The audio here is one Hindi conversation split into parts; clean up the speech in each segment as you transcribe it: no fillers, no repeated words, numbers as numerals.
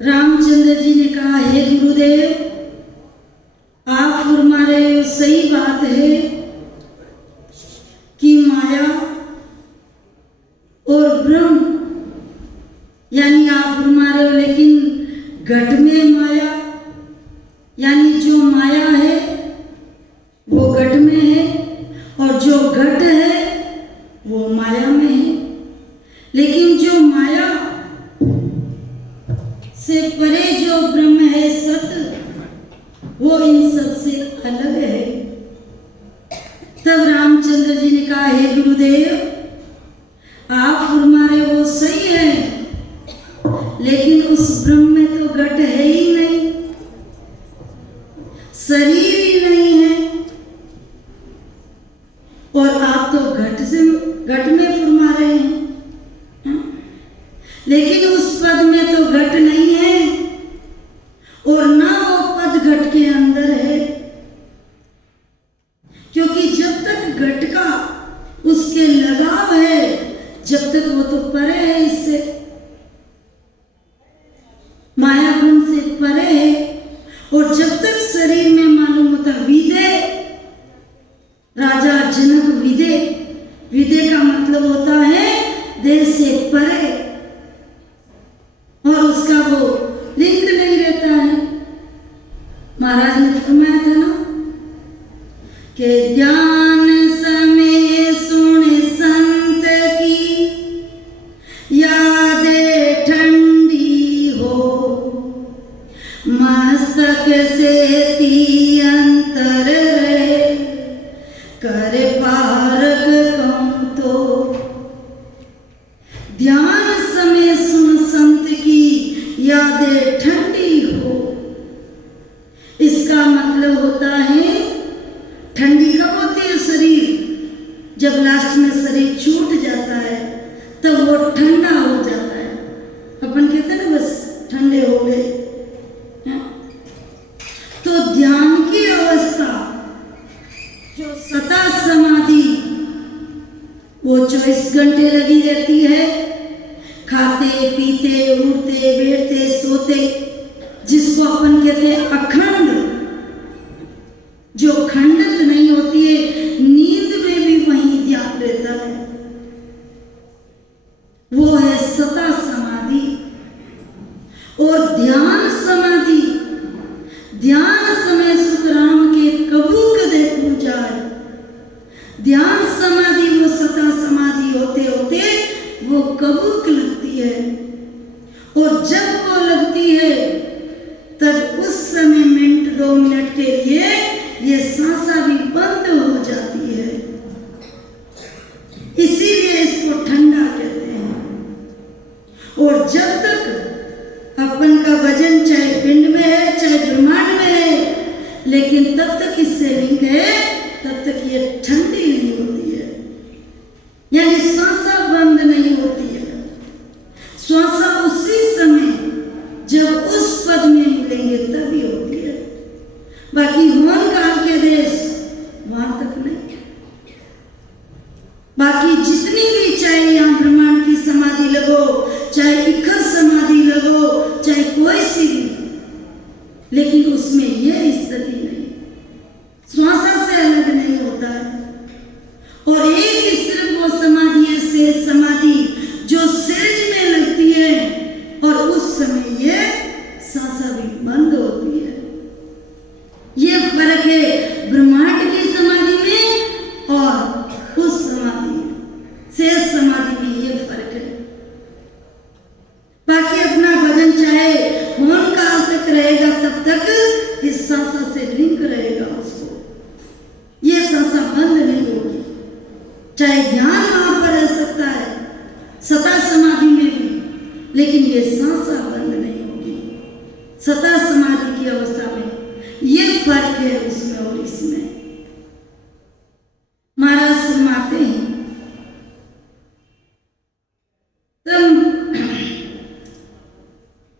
रामचंद्र जी ने कहा, हे गुरुदेव, आप फरमा रहे हो, सही बात है कि माया और ब्रह्म, यानी आप फरमा रहे हो, लेकिन घट में माया, यानी जो माया है वो घट में है और जो घट है वो माया में है। लेकिन जो माया से परे जो ब्रह्म है, सत्य, वो इन सब से अलग है। तब रामचंद्र जी ने कहा, हे गुरुदेव, आप फरमा रहे वो सही है, लेकिन उस ब्रह्म में तो घट है ही नहीं, शरीर ही नहीं है, और आप तो घट में फरमा रहे हैं। लेकिन उस पद में तो घट नहीं है और ना वो पद घट के अंदर है, क्योंकि जब तक घट का उसके लगाव है, जब तक वो तो परे है, इससे माया गुण से परे है। और जब तक शरीर में मालूम होता विदे, राजा जनक विदे, विदे का मतलब होता है देह से परे, और उसका वो लिंक नहीं रहता है। महाराज ने फरमाया था ना कि ज्ञान समय सुन संत की, यादें ठंडी हो, मस्तक से ती अंतर रहे, कर पारक कहूं तो। ध्यान समय सुन संत की, यादें ठंडी हो, इसका मतलब होता है, ठंडी कब होती है शरीर? जब लास्ट में शरीर छूट जाता है तब वो ठंडा हो जाता है। अपन कहते हैं ना, बस ठंडे हो गए। तो ध्यान की अवस्था जो सता समाधि, वो 24 घंटे लगी रहती है, खाते पीते उठते बैठते सोते, जिसको अपन कहते हैं अखंड, जो खंडित नहीं होती है, नींद में भी वही ध्यान रहता है, वो है सता समाधि। और ध्यान समाधि, ध्यान समय सुख राम के कबूक देखूं जाए, ध्यान समाधि वो सता समाधि होते होते वो कबूक लगती है, और जब वो लगती है तब उस समय मिनट 2 मिनट के लिए ये सांसा भी बंद हो जाती है, इसीलिए इसको ठंडा कहते हैं। और जब तक अपन का वजन चाहे पिंड में है चाहे ब्रह्मांड में है, लेकिन तब तक इससे लिंक है, तब तक ये ठंडी नहीं होती है, यानी सांसा बंद नहीं होती है। श्वासा उसी समय जब उस पद में मिलेंगे तभी होती है, बाकी होन काल के देश वहां तक नहीं। बाकी जितनी भी, चाहे यहाँ ब्रह्मांड की समाधि लगो, चाहे इखर समाधि लगो, चाहे कोई सी भी, लेकिन उसमें यह स्थिति नहीं, श्वासा से अलग नहीं होता है। और एक ही सिर्फ वो समाधि है, शेष समाधि, जो सेज में लगती है, और उस समय ये सांसा भी बंद होती है। ये फर्क है ब्रह्मांड की समाधि में और उस समाधि में, शेष समाधि में ये फर्क है। बाकी अपना भजन चाहे होन काल तक रहेगा, तब तक इस सांसा से लिंक रहेगा उसको, ये सांसा बंद नहीं होगी। चाहे ध्यान वहां पर रह सकता है सता समाधि में भी, लेकिन ये सांसा बंद नहीं होगी। सता समाधि की अवस्था में ये फर्क है उसमें और इसमें। महाराज फरमाते हैं, तब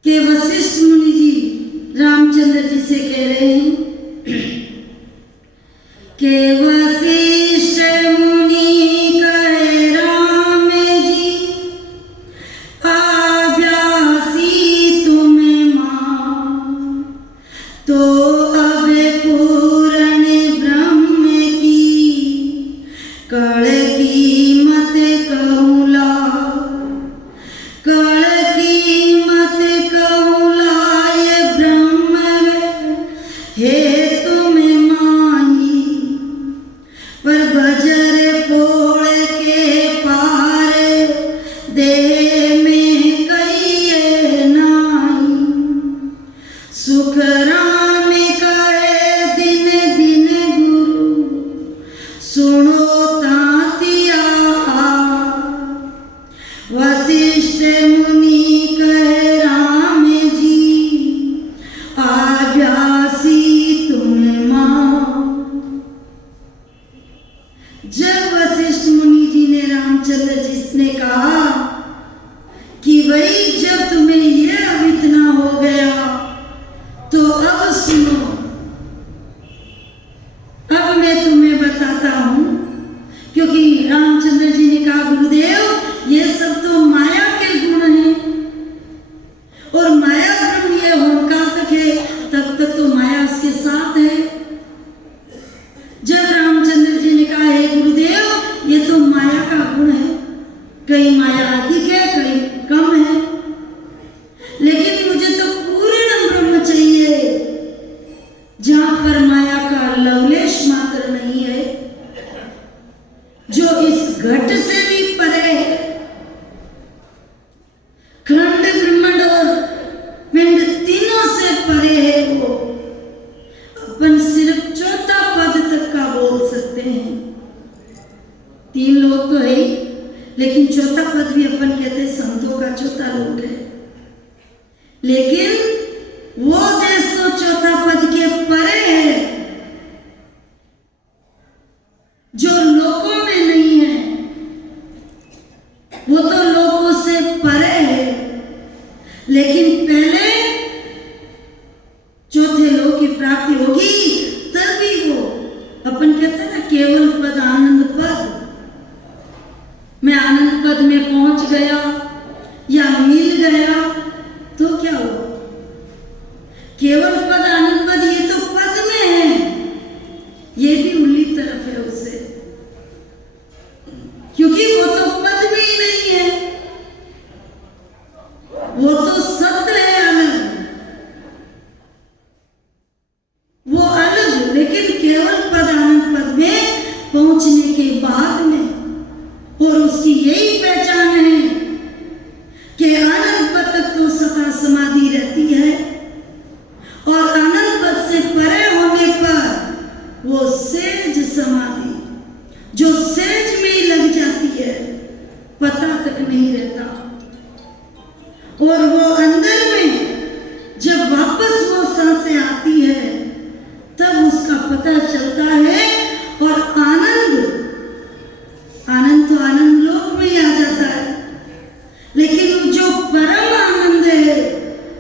के वशिष्ठ मुनि जी रामचंद्र जी से कह रहे हैं कि वशिष्ठ मुनि कहे राम जी, आव्यासी तुम्हें लेकिन वो देश तो चौथा पद के परे है, जो लोकों में नहीं है, वो तो लोकों से परे है। लेकिन पहले चौथे लोक की प्राप्ति होगी, तभी वो अपन कहते हैं ना केवल पद आनंद पद। मैं आनंद पद में पहुंच गया या मिल गया तो क्या हुआ? केवल पद आनंद पद ये तो पद में है, ये भी उल्ली तरफ है उससे, क्योंकि वो तो पद में ही नहीं है, वो तो सत्य है अलग, वो अलग। लेकिन केवल पद आनंद पद में पहुंचने के बाद में, और उसकी यही पहचान है कि आनंद पद तक तो सदा समाधि रहती है, और आनंद पद से परे होने पर वो सेज समाधि, जो सेज में ही लग जाती है, पता तक नहीं रहता। और वो अंदर में जब वापस वो सांसें आती है, तब उसका पता चलता है। और आनंद तो आनंद लोक में ही आ जाता है, लेकिन जो परम आनंद है,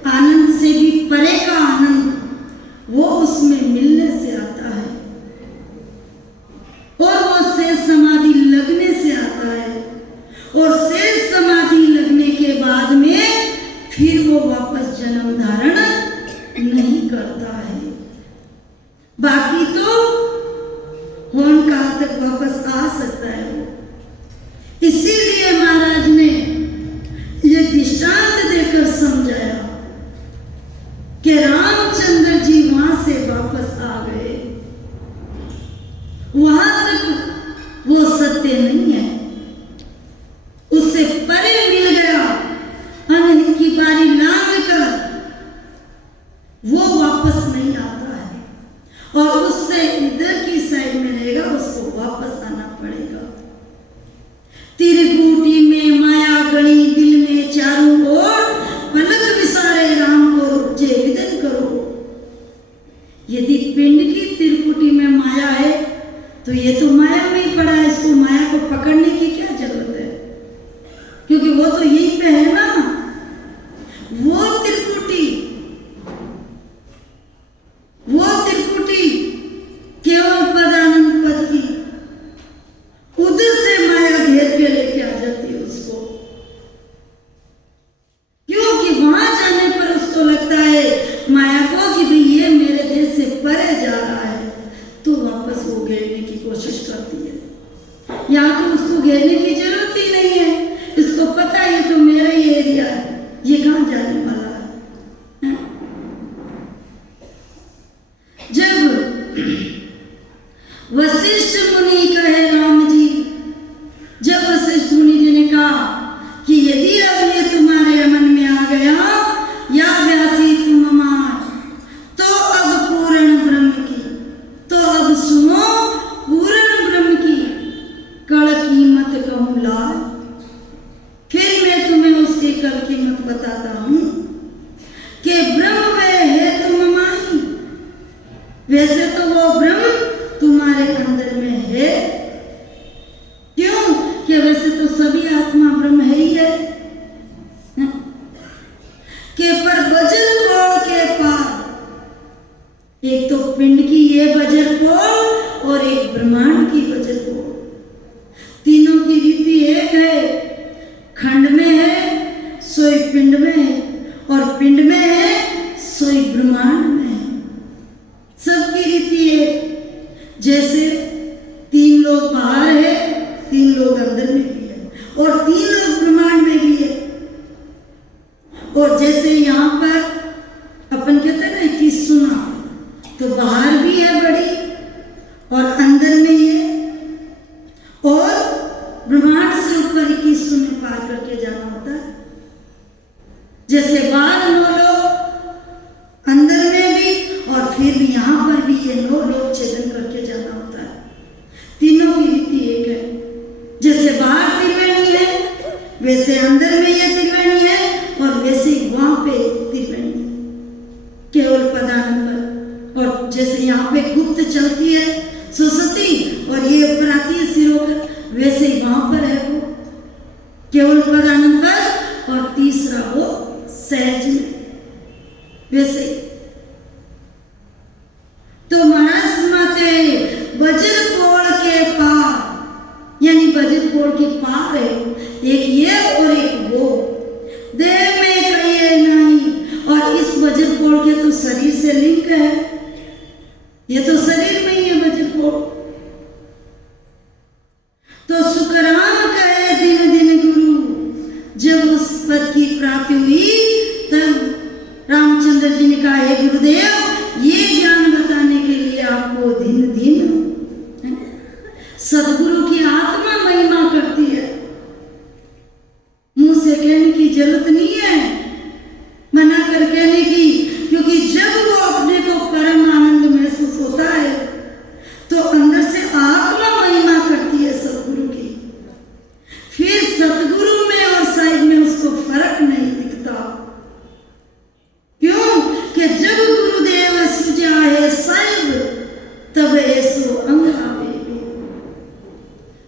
आनंद से भी परे का आनंद, वो उसमें मिलने से आता है, और वो शेष समाधि लगने से आता है। और शेष समाधि लगने के बाद में फिर वो वापस जन्म धारण नहीं करता है। बाकी तो होन काल तक वापस आ सकता है वो। इसीलिए महाराज ने ये दृष्टांत देकर समझाया कि रामचंद्र जी वहां से वापस आ गए, वहां तक वो सत्य नहीं है, उससे परे मिल गया, अनहित की बारी लांघ कर वो वापस नहीं आता है, और उससे इधर की साइड में रहेगा, उसको वापस आना पड़ेगा। त्रिकुटी में माया गणी, दिल में चारों ओर, पलक विसारे राम को जे विदन करो। यदि पिंड की त्रिकुटी में माया है, तो ये तो माया में ही पड़ा है, इसको माया को पकड़ने की क्या जरूरत है, क्योंकि वो तो यहीं पे है ना। वो त्रिकुटी केवल पद आनंद पद की, उधर से माया घेर के लेके आ जाती है उसको, क्योंकि वहां जाने पर उसको लगता है माया को कि भाई ये मेरे देश से परे जा रहा है, तो वापस वो घेरने की कोशिश करती है। यहाँ तो उसको घेरने की जरूरत ही नहीं है, इसको पता है ये तो मेरा ही एरिया है, ये कहाँ जाने वाला है। जब वशिष्ठ मुनि कहे राम जी, जब वशिष्ठ मुनि जी ने कहा कि यदि अब ये तुम्हारे मन में आ गया, या व्यासी तुम अमार, तो अब पूर्ण ब्रह्म की, तो अब सुनो पूर्ण ब्रह्म की कल कीमत कहूँ लाल। फिर मैं तुम्हें उसकी कल कीमत बताता हूँ कि ब्रह्म वे है तुम माही। वैसे तो वो ब्रह्म तुम्हारे अंदर में है, क्यों कि वैसे तो सभी आत्मा ब्रह्म है ही है, के पर बजर पोल के पार, एक तो पिंड की ये बजर पोल और एक ब्रह्मांड की बजर पोल, तीनों की रीति एक है। खंड में है सोई पिंड में है, और पिंड में है सोई ब्रह्मांड में है, सबकी रीति एक। जैसे तीन लोग बाहर है, तीन लोग अंदर में भी है, और तीन लोग ब्रह्मांड में भी है। और जैसे यहाँ पर अपन कहते हैं ना 21 सुना, तो बाहर भी है बड़ी और अंदर में ही है, और ब्रह्मांड से ऊपर 21 सुने पार करके जाना होता है। जैसे बाहर 9 लोग, अंदर में भी, और फिर भी यहाँ पर भी ये 9 लोग छेदन करके जाना होता है। तीनों की रीति एक है। जैसे बाहर त्रिवेणी है, वैसे अंदर में ये त्रिवेणी है, और वैसे वहां पे त्रिवेणी यहाँ पे गुप्त चलती है सरस्वती और ये ऊपर आती है सिरों पर, वैसे ही वहां पर है वो केवल पद आनंद पद और तीसरा वो सहज में, वैसे तो मानस माते वज्र पोल के पार, यानी वज्र पोल के पार है एक ये और एक वो, देह में कहिए नहीं। और इस वज्र पोल के तो शरीर से लिंक है, ये तो शरीर में ही है वज्र पोल। तो सुखराम कहे दिन दिन गुरु, जब उस पद की प्राप्ति हुई तब रामचंद्र जी ने कहा हे गुरुदेव ये ज्ञान बताने के लिए आपको दिन दिन सदगुरु की आत्मा महिमा करती है, मुंह से कहने की जरूरत नहीं है, मना कर कहने की, क्योंकि जब वो अपने को परम आनंद महसूस होता है तो अंदर से आत्मा महिमा करती है सदगुरु की। फिर सदगुरु में और साइड में उसको फर्क नहीं दिखता, क्यों कि जब गुरुदेव सुझाए साइब तब ऐसो अंग आवे,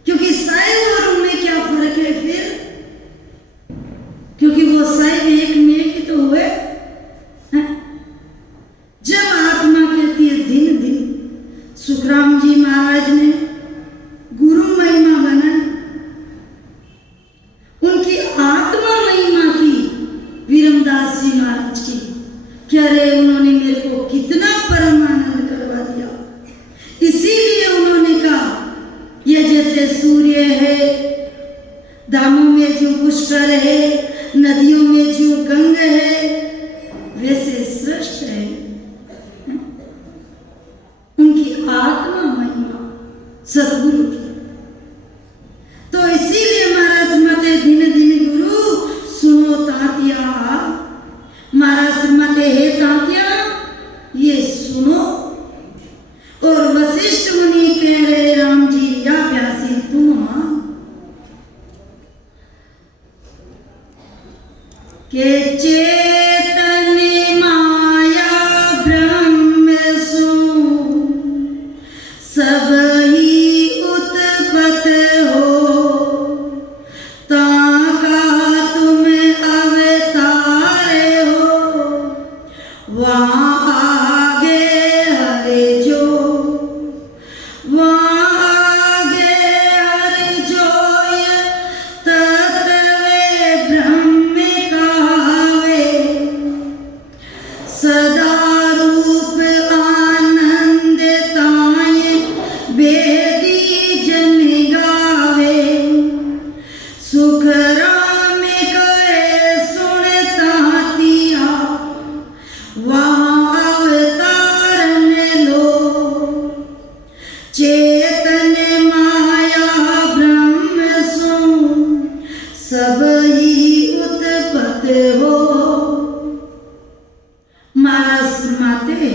क्योंकि साइब और उनमें क्या फर्क है फिर, क्योंकि वो साइब एक में एक ही तो हुए। जब आत्मा कहती है दिन दिन, सुखराम जी महाराज ने गुरु महिमा बना, उनकी आत्मा महिमा की वीरमदास जी महाराज की, क्या रे उन्होंने मेरे को कितना परम आनंद करवा दिया। इसीलिए उन्होंने कहा ये जैसे सूर्य है, धामों में जो पुष्कर है, नदियों में जो गंग है, वैसे श्रेष्ठ है उनकी आत्मा महिमा सदगुरु की। तो इसीलिए महाराज मते दिन दिन गुरु सुनो तातिया, महाराज मते हे तातिया ये सुनो। और वशिष्ठ मुनि कह रहे राम जी या व्यासी तुम के चेतन माया ब्रह्म सो सब ही उत्पत हो, ताका तुम अवतार हो, वहाँ आगे हरे जो, वहाँ आगे हर जोय तत्वे ब्रह्म कहावे, सदा रूप आनंद ताये वेदी जन गावे, सुख राम कहे सुन तातिया, वहाँ अवतारन लो, चेतन माया ब्रह्म सो सब ही उत्पत हो। महाराज फरमाते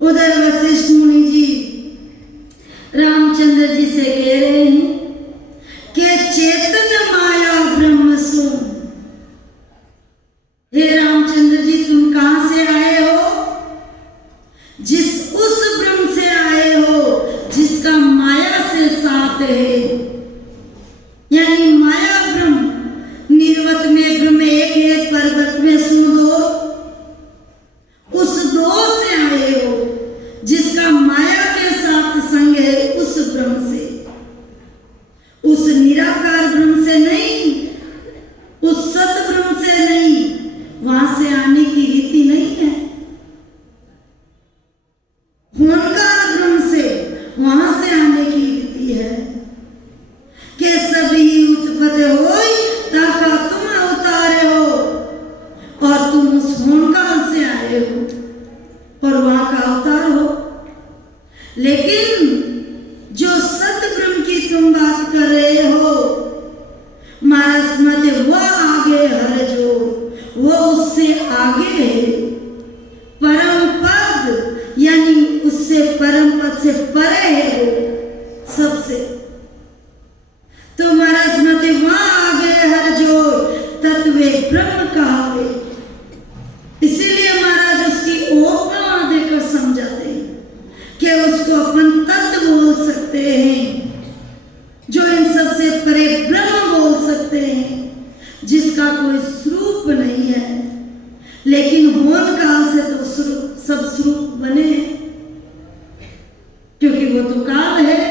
उधर वशिष्ठ मुनि जी रामचंद्र जी से कह रहे हैं कि चेतन माया ब्रह्म सो, हे रामचंद्र जी तुम कहां से आए हो, जिस उस ब्रह्म से आए हो जिसका माया से साथ है, यानी माया ब्रह्म, निर्वत में ब्रह्म एक है, पर्वत में सो दो, उस दो से आए हो जिसका माया के साथ संग है, उस ब्रह्म से, उस निराकार ब्रह्म से नहीं, उस सत ब्रह्म से नहीं, वहां से आने की रीति नहीं है। ओंकार ब्रह्म से वहां से आने की रीति है कि सभी उत्पत होई ताका तुम अवतारे हो, और तुम उस ओंकार से आए हो और वहां का अवतार हो। लेकिन जो सत ब्रह्म की तुम बात कर रहे हो महाराज मते, वो आगे हर जो, वो उससे आगे है, परम पद, यानी उससे परम पद से परे है वो सबसे। तो महाराज मते वहां आगे हर जो तत्वे ब्रह्म कहावे, इसीलिए महाराज उसकी ओपमा देकर लेकिन होन काल से तो सब स्वरूप बने, क्योंकि वो तो काल है।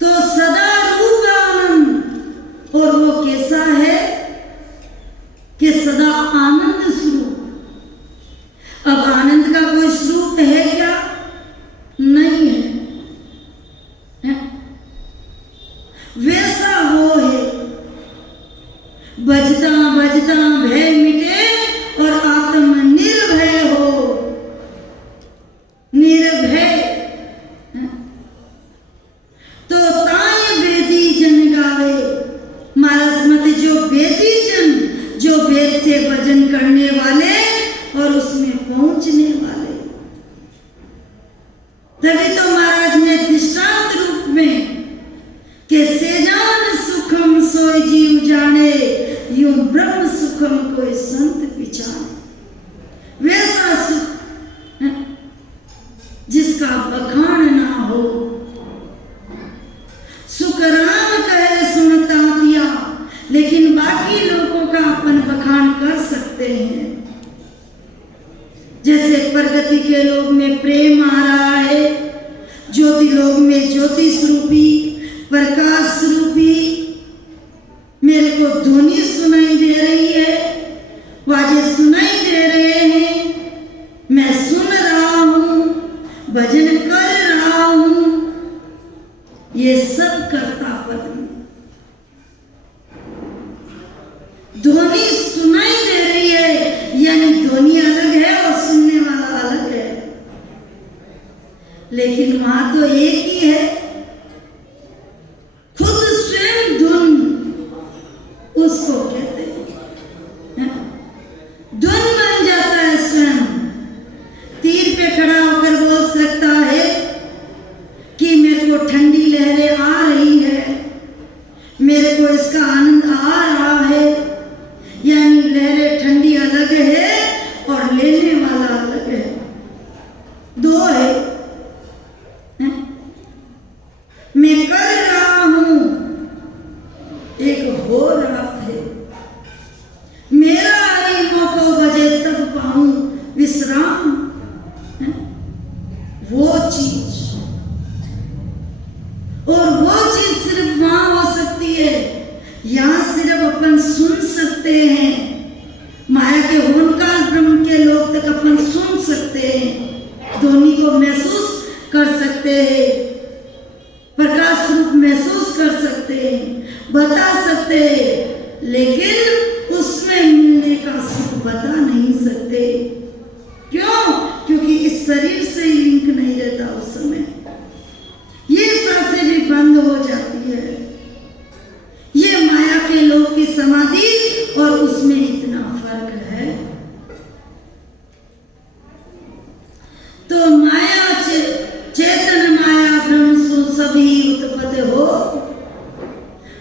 तो सदा रूप आनंद, और वो कैसा है कि सदा आनंद स्वरूप। अब आनंद का कोई स्वरूप है क्या? नहीं है। वैसा वो है, बजता बजता भय मिटे और आत्म निर्भय हो, निर्भय। तो ताय वेदी जन गावे, महाराज मत जो वेदी जन, जो वेद से भजन करने वाले और उसमें पहुंचने वाले। तभी तो महाराज ने दृष्टांत रूप में के सेजान सुखम सोय जीव जाने, यूं ब्रह्म सुखम कोई संत पिछाने। वैसा सुख जिसका बखान ना हो। सुख राम कहे सुनता किया, लेकिन बाकी लोगों का अपन बखान कर सकते हैं। जैसे प्रगति के लोग में प्रेम आ रहा है, ज्योति लोग में ज्योति स्वरूपी, प्रकाश स्वरूपी मेरे को ध्वनि सुनाई दे रही है, वाजे सुनाई दे रहे हैं, मैं सुन रहा हूं, भजन कर रहा हूं। ये सब कर्ता पद में ध्वनि सुनाई दे रही है, यानी ध्वनि अलग है और सुनने वाला अलग है, लेकिन वहां तो एक ही है। खुद स्वयं धुन उसको कहते हैं, धुन बन जाता है स्वयं। तीर पे खड़ा होकर बोल सकता है कि मेरे को ठंडी लहरें आ रही है, मेरे को इसका आनंद आ रहा है, यानी लहरें ठंडी अलग है और लेने वाला अलग है, दो है। मैं कर रहा हूं, एक हो रहा है। मेरा हरिमों को बजे तब पाऊं विश्राम, वो चीज, और वो चीज सिर्फ वहां हो सकती है, यहां सिर्फ अपन सुन सकते हैं। माया के होनकाल ब्रह्म के लोग तक अपन सुन सकते हैं, ध्वनि को महसूस कर सकते हैं, प्रकाश रूप महसूस कर सकते हैं, बता सकते हैं, लेकिन उसमें मिलने का सुख बता नहीं सकते। क्यों? क्योंकि इस शरीर से ही लिंक नहीं रहता उस समय। ये सांसें भी बंद हो जाती है। ये माया के लोग की समाधि और उसमें इतना फर्क है। तो माया चेतन माया ब्रह्म सु सभी उत्पत्ति हो।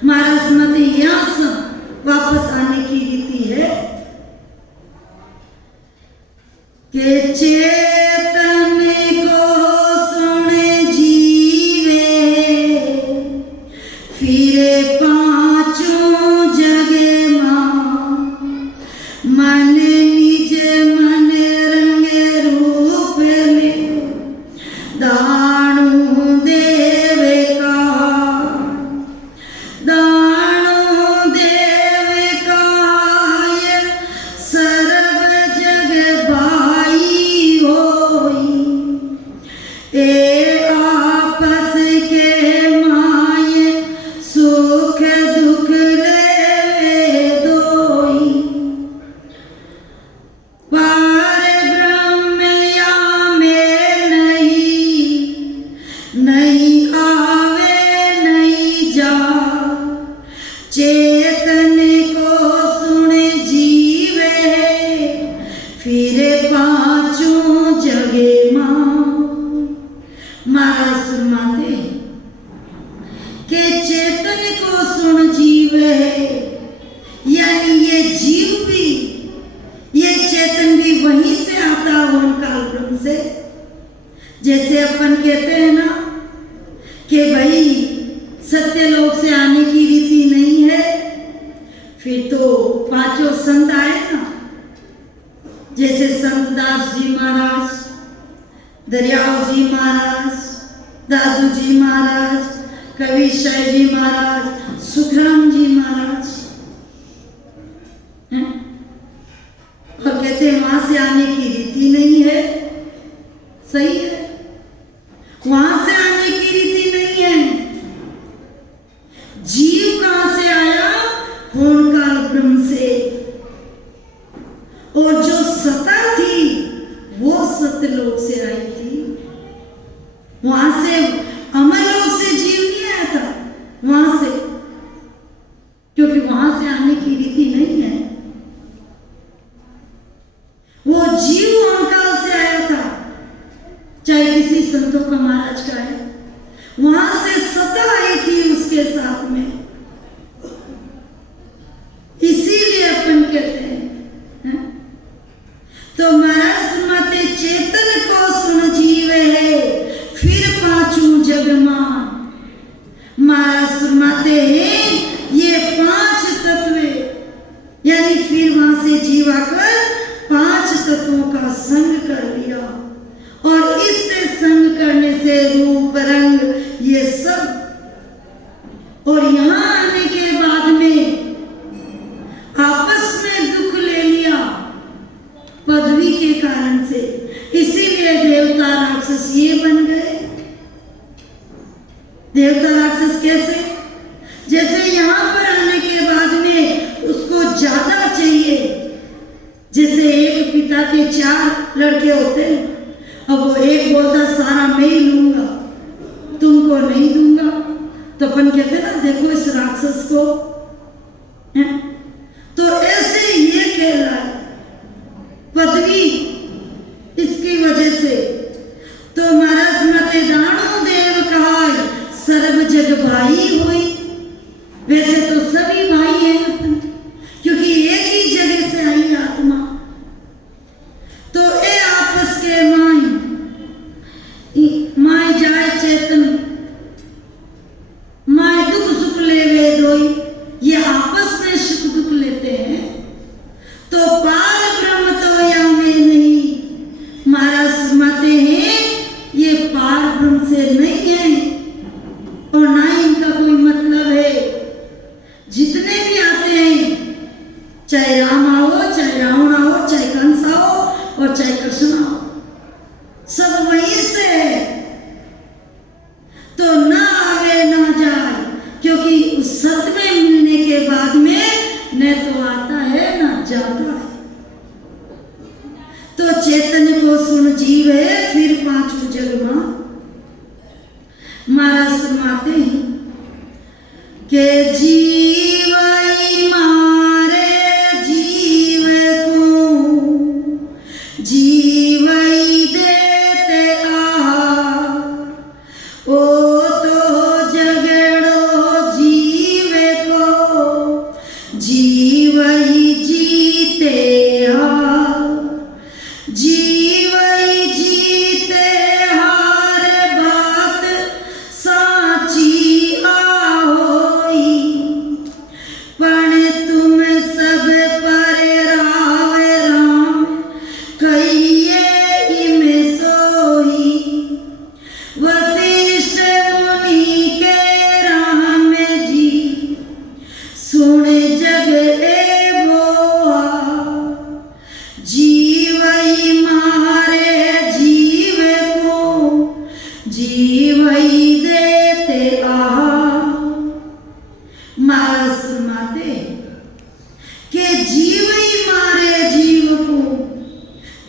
महाराज मत यहाँ से वापस आने की रीति है कि चेतन को सुन जीवे, फिरे पांचों जगे मां, मन निज मन रंगे रूप में, दाणु देव का, दाणु देव का ये सर्व जग भाई होई, ए आपस के माये सुख दुख ले दोई, पार ब्रह्म या में नहीं आवे नहीं जा, चेतन को सुन जीवे, फिरे पांचों जगे मां। महाराज सुरमाते कि चेतन को सुन जीवे, यानी ये जीव भी, ये चेतन भी वहीं से आता है ओंकार ब्रह्म से। जैसे अपन कहते हैं ना कि भाई सत्यलोक से आने की रीति नहीं है, फिर तो पांचों संत आए ना, जैसे संतदास जी महाराज, दरियाव जी महाराज, दादू जी महाराज, कवि शाह जी महाराज, सुखराम जी महाराज हैं? और कहते हैं वहां से आने की रीति नहीं है। सही है, वहां से आने की रीति नहीं है। जीव कहां से आया? होनकाल ब्रह्म से। और जो सता थी वो सत्यलोक से आई थी। वहां से अमरलोक से जीव नहीं आया था, वहां से, क्योंकि वहां से आने की रीति नहीं है। वो जीव होनकाल से आया था, चाहे किसी संतों का महाराज का है, वहां से सता आई थी उसके साथ में। इसीलिए अपन कहते हैं तो महाराज फरमाते चेतन को सुन जीवे है फिर पांचों जग मान। महाराज फरमाते हैं ये पांच तत्व, यानी फिर वहां से जीव आकर पांच तत्वों का संग कर लिया, और इससे संग करने से रूप रंग ये सब, और यहां आने के बाद में आपस में दुख ले लिया पदवी के कारण से। इसीलिए देवता राक्षस ये बन गए। देवता राक्षस कैसे? जैसे यहां पर आने के बाद में उसको ज्यादा चाहिए, जैसे एक पिता के 4 लड़के होते हैं, अब वो एक बोलता सारा मैं ही लूंगा, तुमको नहीं दूंगा, तो अपन कहते हैं ना देखो इस राक्षस को है? तो ऐसे ये कह रहा है पदवी इसकी वजह से। तो महाराज मते दानो देव कहा सर्व जग भाई हुई। वैसे तो सभी भाई हैं अपन, क्योंकि एक ही जगह से आई आत्मा। तो ए आपस के माय जाए चेतन, माय दुख सुख लेवे दोई, ये आपस में सुख दुख लेते हैं। तो पार ब्रह्म तो या में नहीं। महाराज फरमाते हैं ये पार ब्रह्म से नहीं है, और ना इनका कोई मतलब है। जितने भी आते हैं, चाहे राम आओ, चाहे रावण आओ, चाहे कंस आओ, और चाहे कृष्ण आओ, सब वहीं से है। तो ना आवे ना जाए, क्योंकि उस सत्य में मिलने के बाद में न तो आता है न जाता है। तो चैतन्य को सुन जीव है फिर पांचों जग मान। महाराज फरमाते हैं कि जीव ही मारे जीव को, जीव ही देते आहार, ओ तो जगड़ो जीव को, जीव ही जीते हार, जीव ही जीते हार, बात साची आहोई, पण तुम सब पर रावे राम, कहिए इम सोई, वशिष्ठ मुनि के राम जी, सुन जग ए बोआ, जीव ही मारे जीव को, जीव ही देते आहार। महाराज फरमाते कि जीव ही मारे जीव को,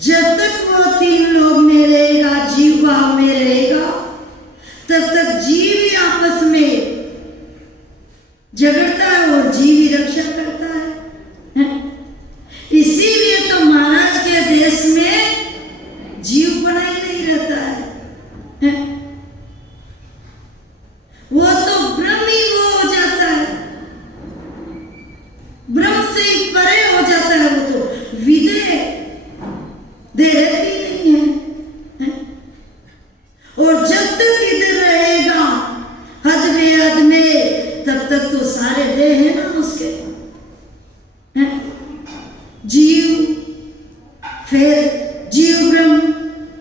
जब तक वो 3 लोग में रहेगा, जीव भाव में रहेगा, तब तक जीव ही आपस में झगड़ता है और जीव ही रक्षा करता है? इसीलिए तो महाराज के देश में जीव बना ही नहीं रहता है। वो तो ब्रह्म ही वो हो जाता है, ब्रह्म से ही परे हो जाता है। वो तो विदे दे रहती नहीं है। और जब तक इधर रहेगा हद बेहद में, तब तक तो सारे देह है ना उसके। जीव फिर जीव ब्रह्म,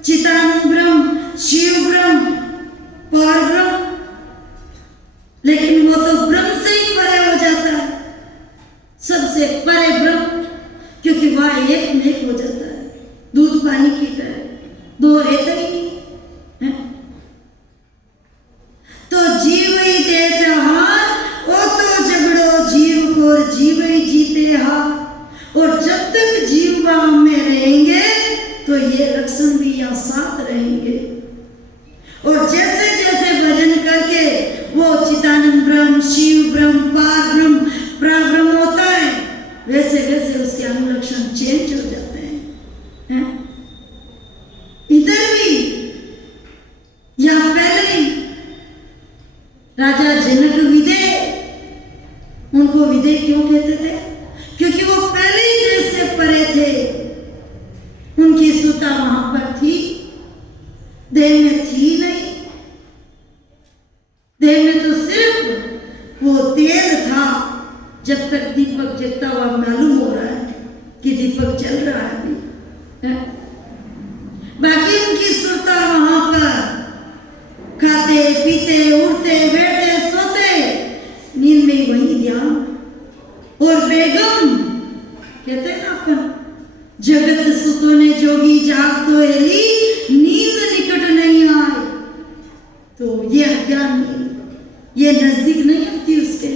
चिदानंद ब्रह्म, शिव ब्रह्म, पार ब्रह्म, लेकिन वो तो ब्रह्म से ही परे हो जाता है, सबसे परे ब्रह्म, क्योंकि वह एक में एक हो जाता है, दूध पानी की तरह, दो रहता ही नहीं है। तो जीव ही देता हार, वो तो झगड़ो जीव को जीव ही जीते हार, और जब तक जीव भाव में रहेंगे तो ये लक्षण भी यहाँ साथ रहेंगे। और जैसे जैसे भजन करके वो चिदानंद ब्रह्म, शिव ब्रह्म, पार ब्रह्म, प्राब्रह्म होता है, वैसे वैसे उसके अनुलक्षण चेंज हो जाते हैं। इधर भी या पहले ही राजा जनक विदे, उनको विदे क्यों कहते थे? क्योंकि वो पहले ही देश से परे थे, उनकी सुता वहां पर थी, देह में थी नहीं, देह में तो सिर्फ वो तेल था। जब तक दीपक जलता हुआ मालूम हो रहा है कि दीपक जल रहा है अभी, है? बाकी उनकी सुरता वहां पर खाते पीते उठते बैठते सोते, नींद में वही ध्यान। और बेगम कहते हैं ना अपन, जगत सुतो ने जोगी जाग तो एली, नींद निकट नहीं आए। तो ये अज्ञान नींद, ये नजदीक नहीं आती उसके,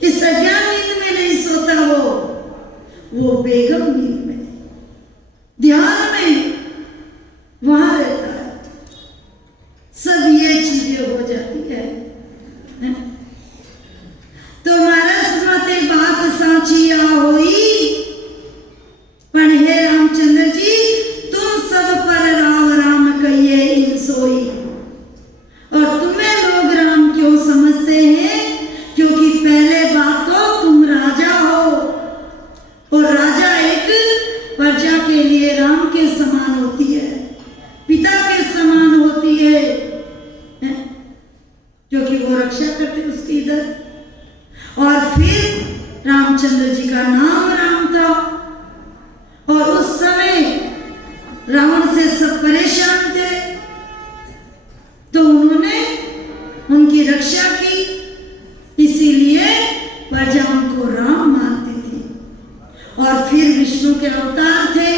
इस अज्ञान नींद में नहीं सोता वो बेगम नींद में, ध्यान में वहां रहता है। सब ये चीजें हो जाती है। तो महाराज सुनाते बात साची आ होई, पण हे रामचंद्र जी तुम सब पर राम राम कहिए इन सोई। और तुम्हें लोग राम क्यों समझते हैं? क्योंकि पहले बात तो तुम राजा हो, और राजा एक प्रजा के लिए राम के समान होती है, पिता के समान होती है, क्योंकि वो रक्षा करते उसकी इधर। और फिर रामचंद्र जी का नाम राम था, और उस समय रावण से सब परेशान थे, तो उन्होंने उनकी रक्षा की, इसीलिए प्रजा उनको राम मानती थी। और फिर विष्णु के अवतार थे,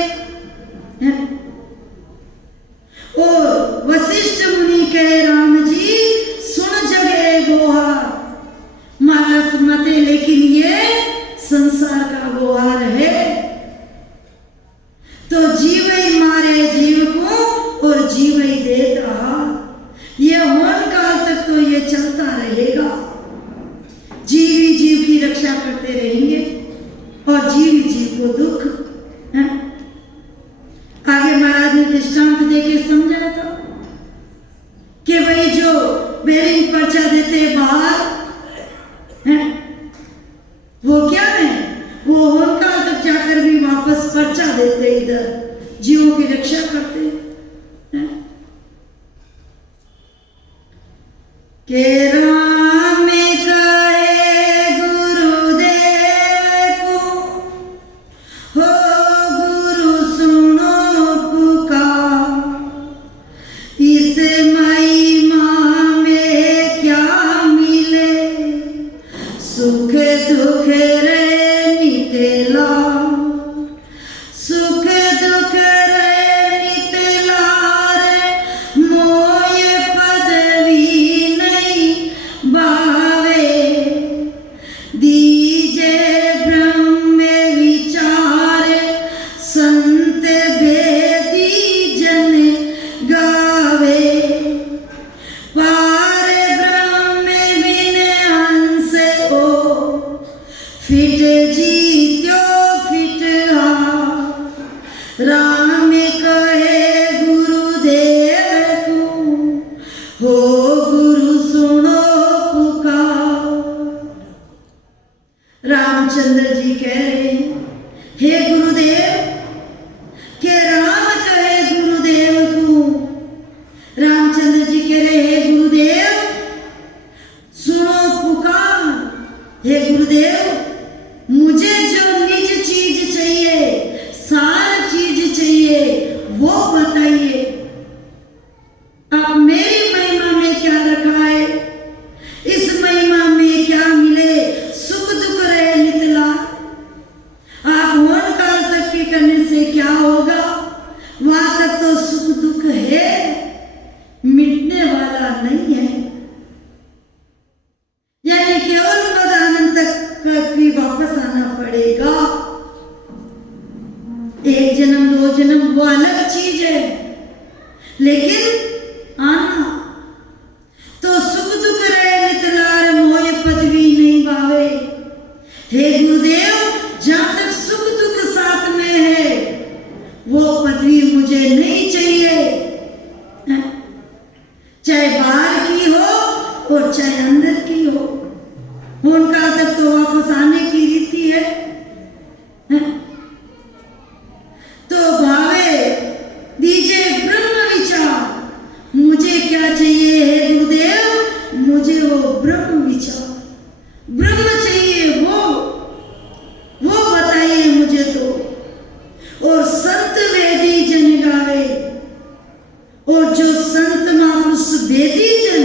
और वशिष्ठ मुनि कहे राम जी सुन जगे गोहार, महाराज मते, लेकिन ये संसार का गोहार है, तो जीव ही मारे जीव को और जीव ही देता हार। ये होन काल तक तो ये चलता रहेगा, जीव ही जीव की रक्षा करते रहेंगे, और जीव ही जीव को दुख है। आगे महाराज ने दृष्टांत देके समझाया था कि भाई जो बेरिंग पर्चा देते बाहर है, वो क्या है, वो होनकाल तक जाकर भी वापस पर्चा देते, इधर जीवों की रक्षा करते हैं। के राम कहे गुरुदेव को, हो गुरु सुनो पुकार, इस महिमा में क्या मिले, सुख दुख रे निकला, सुख दुख रे निकला रे, मोय पदवी नहीं भावे, दीजे ब्रह्म विचार, संत वेदी जन गावे, पार ब्रह्म बिन हंस ओ, फिट जीत्यो फिट हा, राम कहे गुरुदेव को, हो गुरु सुनो पुकार। रामचंद्र जी कह रहे हैं, हे गुरुदेव, के राम कहे गुरुदेव को, रामचंद्र जी कह रहे हे गुरुदेव सुनो पुकार, हे गुरुदेव मुझे जो निज चीज चाहिए, सार चीज एक जन्म दो जन्म वो अलग चीज है, लेकिन आना तो सुख दुख रहे नितलार मोय पदवी नहीं भावे। हे गुरुदेव, जहां तक सुख दुख साथ में है वो पदवी मुझे नहीं चाहिए, चाहे बाहर की हो और चाहे अंदर की हो। उनका तक तो वापस आने की रीति है। तो भावे दीजिए ब्रह्म विचार, मुझे क्या चाहिए हे गुरुदेव, मुझे वो ब्रह्म विचार, ब्रह्म चाहिए, वो बताइए मुझे तो। और संत वेदी जन गावे, और जो संत महापुरुष वेदी जन,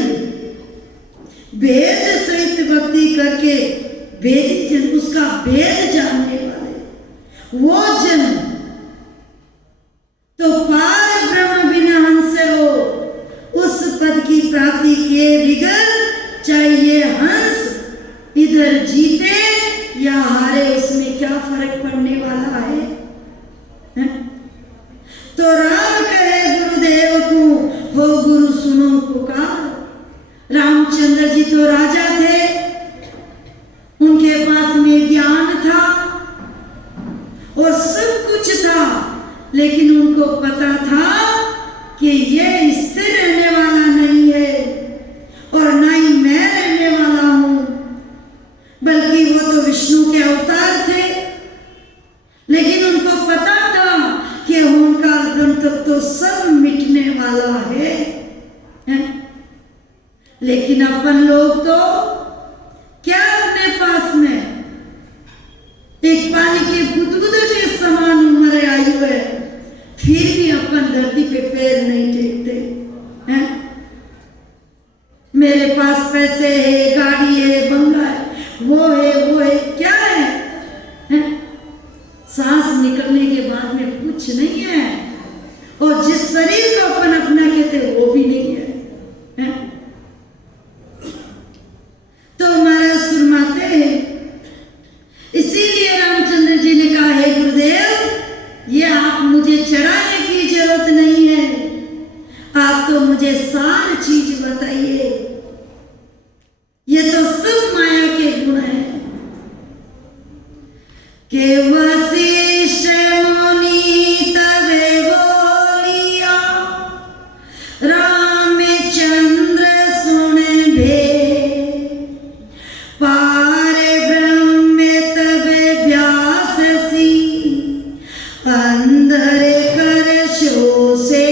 वेद सहित भक्ति करके वेदी जन, उसका वेद जानने वाले वो जन, तो पार ब्रह्म बिना हंस हो, उस पद की प्राप्ति के बिगर चाहे ये हंस इधर जीते या हारे, उसमें क्या फर्क पड़ने वाला है? तो राम कहे गुरुदेव को, हो गुरु सुनो पुकार। रामचंद्र जी तो राजा थे, उनके पास में ज्ञान था और सब कुछ था, लेकिन उनको पता था कि ये स्थिर रहने वाला नहीं है और ना ही मैं रहने वाला हूं, बल्कि वो तो विष्णु के अवतार थे। लेकिन उनको पता था कि उनका ग्रंथ तो सब मिटने वाला है? लेकिन अपन लोग तो क्या अपने पास में एक पानी के बुदबुदे के समान उम्र आयु है, फिर भी अपन धरती पे पैर नहीं टेकते हैं। मेरे पास पैसे है, गाड़ी है, बंगला है, वो है, क्या है? सांस निकलने के बाद में कुछ नहीं है, और जिस शरीर को अपन अपना कहते वो भी नहीं है। तो महाराज सुरमाते हैं, इसीलिए रामचंद्र जी ने कहा, हे गुरुदेव, ये आप मुझे चढ़ाने की जरूरत नहीं है, आप तो मुझे सारी चीज बताइए, ये तो सब माया के गुण है। के वशिष्ठ मुनि तबे बोलिया, रामचंद्र सुन भे, पारे ब्रह्म तबे व्यास सी, अंदर कर शो से,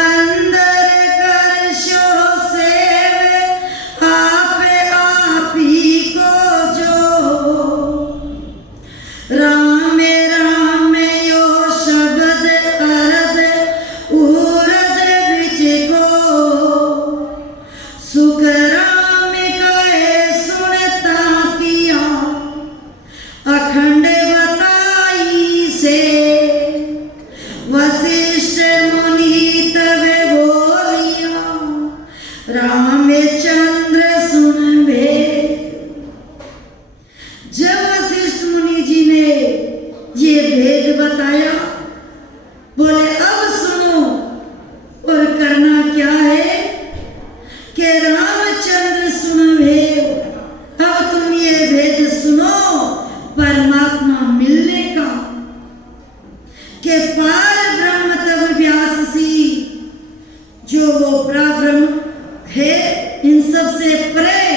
अंदर कर शो से, आप ही को जो, राम राम यो शब्द अर्थ उरद बिच को, सुख राम कहे सुनता किया, अखंड बताई से, वशिष्ठ मुनि तबे बोलिया, रामचंद्र सुन भे। जब वशिष्ठ मुनि जी ने ये भेद बताया, बोले अब सुनो, और करना क्या है कि रामचंद्र सुन भे, अब तुम ये भेद सुनो परमात्मा मिलने का, कि पार ब्रह्म तब व्यास सी, जो वो ब्रह्म है इन सब से परे,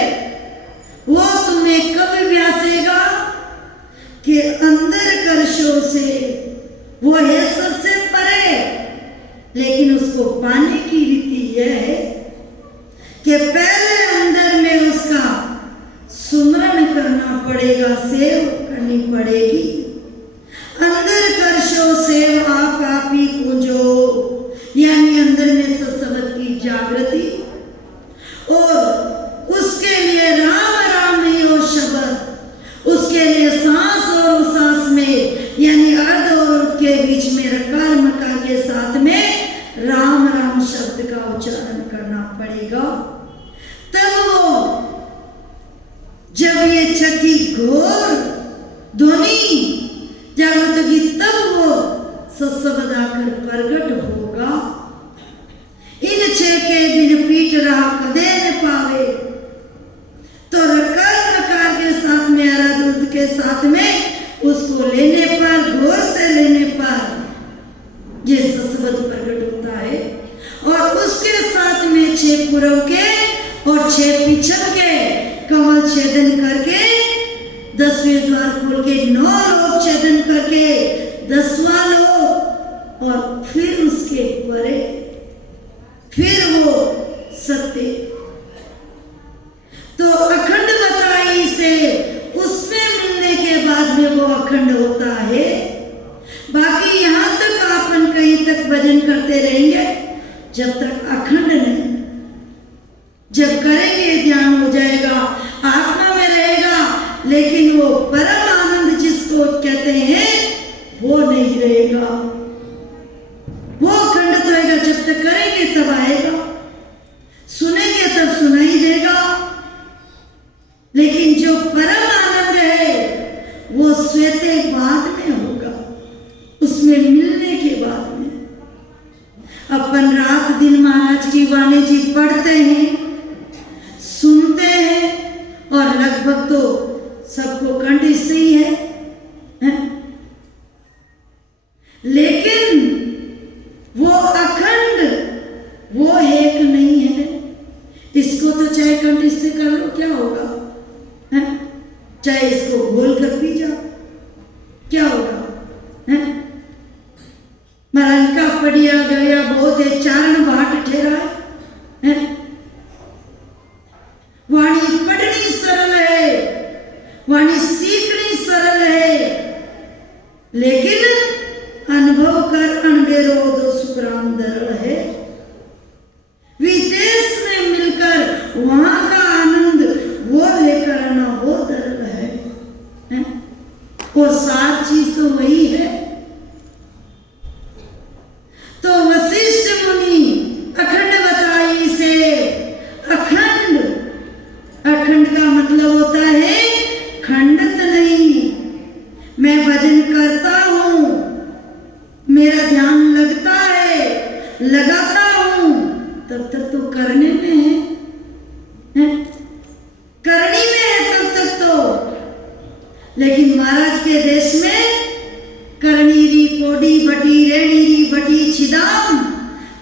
वो तुम्हें कब व्यासेगा कि अंदर कर्षों से, वो है सबसे परे, लेकिन उसको पाने की रीति यह है कि पहले अंदर में उसका सुमरण करना पड़ेगा, सेव करनी पड़ेगी। अंदर कर्षों से आप ही पूजो, यानी अंदर में सत्संग की जागृति, और उसके लिए राम राम यो शब्द, उसके लिए सांस और सांस में यानी अर्ध और के बीच में रकार मकार के साथ में राम राम शब्द का उच्चारण करना पड़ेगा। तब वो जब ये छठी घोर ध्वनि जागृत क्योंकि तब वो सत्सबद आकर प्रगट होगा। इन छे के बिन पीठ रहा कदे न पावे, तो रकार के साथ में दूध के साथ में उसको लेने पर, गौर से लेने पर ये सत्सबद प्रकट होता है। और उसके साथ में 6 पुरव के और 6 पिछल के कमल छेदन करके 10वें द्वार खोल के 9 लोग छेदन करके 10वां लोग, और फिर उसके परे फिर वो सत्य। तो अखंड बताई से उसमें मिलने के बाद में वो अखंड होता है। बाकी यहां तक अपन कहीं तक भजन करते रहेंगे जब तक अखंड नहीं। जब करेंगे ध्यान हो जाएगा, आत्मा में रहेगा, लेकिन वो परम आनंद जिसको कहते हैं वो नहीं रहेगा। वो अखंड तो रहेगा, जब तक करेंगे तब आएगा, सुनेंगे तब सुनाई देगा। लेकिन जो परम आनंद है वो श्वेते बाद में होगा, उसमें मिलने के बाद में। अपन रात दिन महाराज की वाणी जी पढ़ते हैं, सुनते हैं, और लगभग तो सबको कंठ से ही है? लेकिन वो अखंड, वो एक नहीं है। इसको तो चाहे कंठ से कर लो, क्या होगा? चाहे इसको घोल कर पी जाओ, क्या होगा? महाराज का पढ़िया गया बहुत है, चारण बाट ठहरा है। वाणी पढ़नी सरल है, वाणी सीखनी सरल है, लेकिन अनुभव कर अनबेरोध सुग्राम दरल है। विदेश में मिलकर वहां का आनंद वो लेकर आना वो दरल है। और सार चीज तो वही है। तो वशिष्ठ मुनि अखंड बताई से, अखंड, अखंड का मतलब होता है खंडित नहीं। मैं भजन करता हूं, मेरा ध्यान लगता है, लगाता हूं, तब तक तो करने में है, करनी में है तब तक तो। लेकिन महाराज के देश में करनी री कोडी बटी रेणी री बटी छिदाम,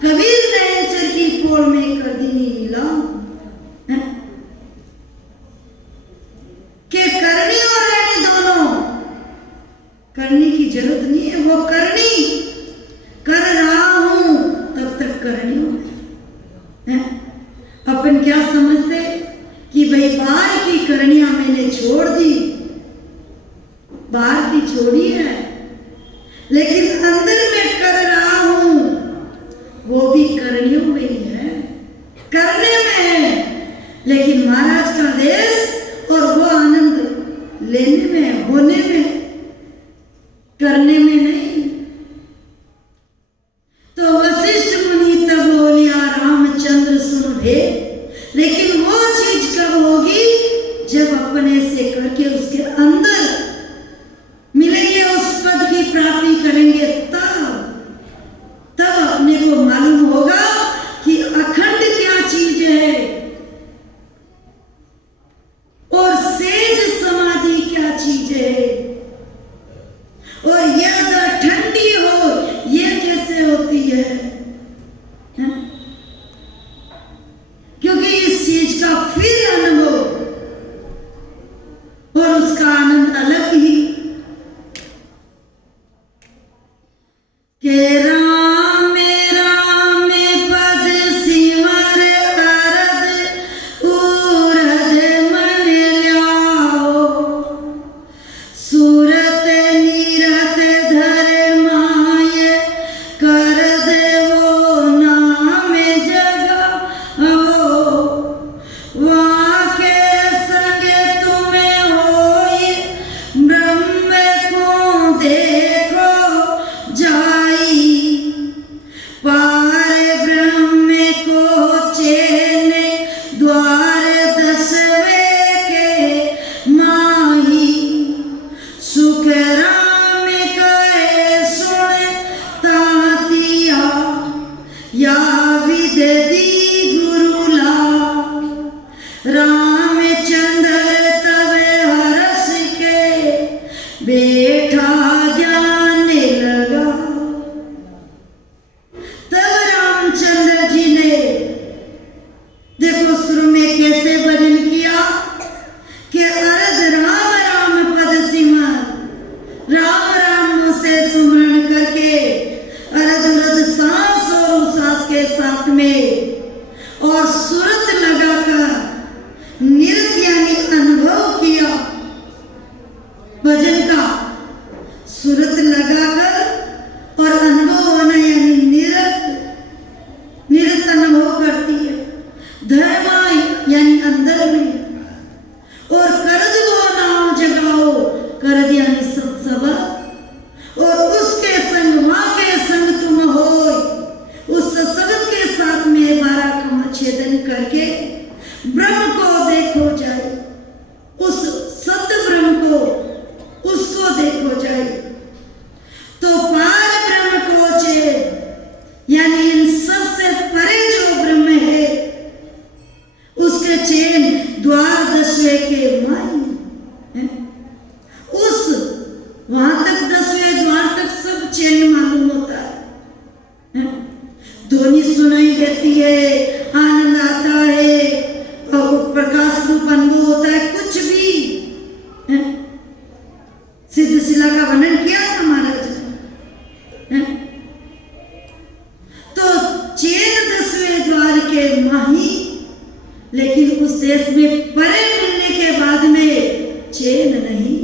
कबीर नयनचर की पोल में कर दी नीलाम। के करनी और रेणी दोनों, करने की जरूरत नहीं है, वो करनी कर रहा हूं तब तक करनी हो। अपन क्या समझते कि भाई बाहर की करनियां मैंने छोड़ दी, बाहर की छोड़ी है, लेकिन अंदर में कर रहा हूं, वो भी करनियों में ही है, करने में है। लेकिन महाराज का देश और वो आनंद लेने में, होने में, करने में नहीं। तो वशिष्ठ मुनि तब बोलिया रामचंद्र सुन भे, लेकिन वो चीज कब होगी जब अपने से करके उसके अंदर मिलेंगे, उस पद की प्राप्ति करेंगे, तब अपने को मालूम होगा कि अखंड क्या चीज है और सेज समाधि क्या चीज है। और यह जाने लगा। तब रामचंद्र जी ने देखो शुरू में कैसे भजन किया कि अरद राम राम पद सिमर, राम राम से सुमरण करके अरद उरद सांस और उसास के साथ में और सुरत लगाकर नृत्य यानी अनुभव किया भजन का। सुरत लगाकर और अनुभव होना यानी निरत अनुभव करती है। धर्माई यानी अंदर में, और करद वो नाम जगाओ, करद यानी सत्सबद, और उसके संग माँ के संग तुम हो, उस सत्सबद के साथ में 12 कमा छेदन करके ब्रह्म को देखो जाए, उस सत्य ब्रह्म को उसको देखो जाए। तो पार ब्रह्म को चेद यानी इन सबसे परे जो ब्रह्म है उसके चैन द्वार दसवें के माई, उस वहां तक 10वें द्वार तक सब चैन मालूम होता है। ध्वनि सुनाई देती है, आनंद आता है, और प्रकाश रूप अनुभव होता है। कुछ भी सिद्ध शिला का वर्णन किया था महाराज ने। तो चैन 10वें द्वार के माही, लेकिन उस देश में परे मिलने के बाद में चैन नहीं,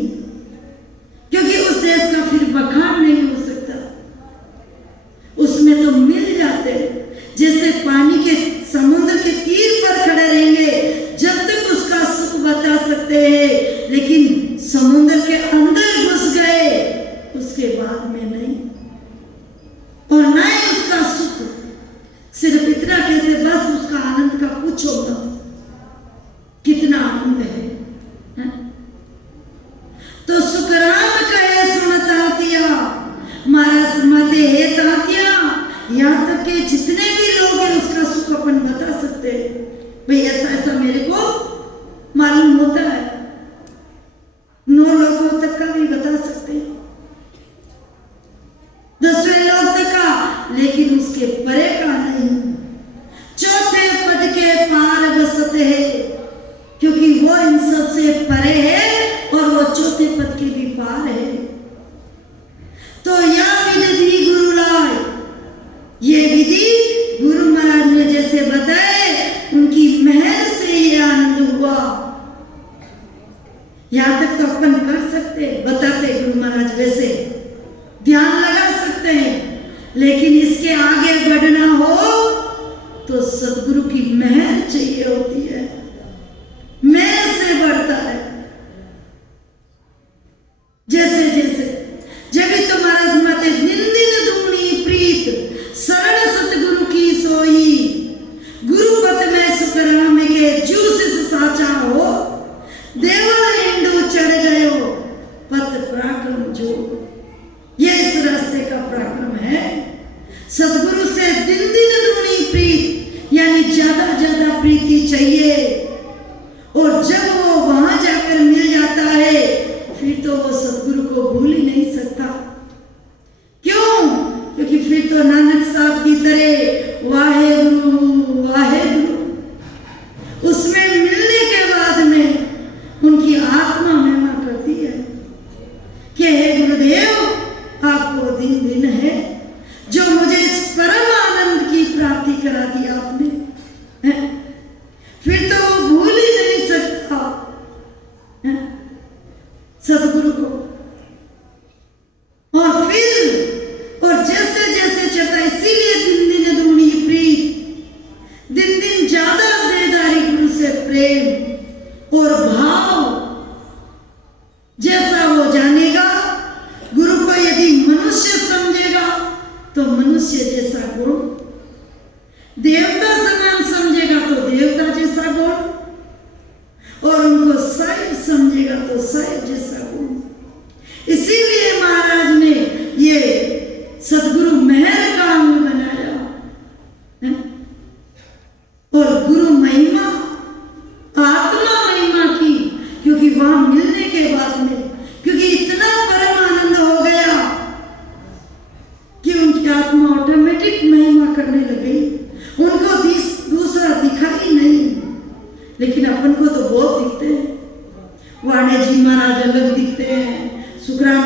क्योंकि उस देश का फिर बखान नहीं हो सकता। उसमें तो मिल जाते जैसे पानी के समुद्र के तीर पर खड़े रहेंगे जब तक उसका सुख बता सकते हैं, लेकिन समुद्र के अंदर घुस गए उसके बाद में नहीं, और ना ही उसका सुख। सिर्फ इतना कहते बस उसका आनंद का पूछो मत, कितना आनंद है। तो सुखराम कहे सुन तातिया, महाराज मते है तातिया, यहाँ तक के जितने भी लोग हैं उसका सुख अपन बता सकते हैं। भाई ऐसा ऐसा मेरे को मालूम होता है, 9 लोगों तक का भी बता सकते हैं, 10वें लोग तक का, लेकिन उसके परे का नहीं। चौथे पद के पार बसत है, क्योंकि वो इन सब से परे है और वो चौथे पद के भी पार है। तो या विधि गुरु लाए, ये विधि गुरु महाराज ने जैसे बताए उनकी मेहर से ये आनंद हुआ। यहां तक तो अपन कर सकते, बताते गुरु महाराज वैसे ध्यान लगा सकते हैं, लेकिन इसके आगे बढ़ना हो तो सदगुरु की मेहर चाहिए होती है, मेहर से बढ़ता है। जैसे जैसे जब भी तुम्हारा मते दिन दिन दूनी प्रीत, शरण सतगुरु की सोई, गुरुपत में सुखराम के जूस साचा हो, देवल इंडू चढ़ गयो पत पराक्रम जो। ये इस रास्ते का पराक्रम है। सतगुरु से दिन दिन दूनी प्रीत यानी ज्यादा ज्यादा प्रीति चाहिए।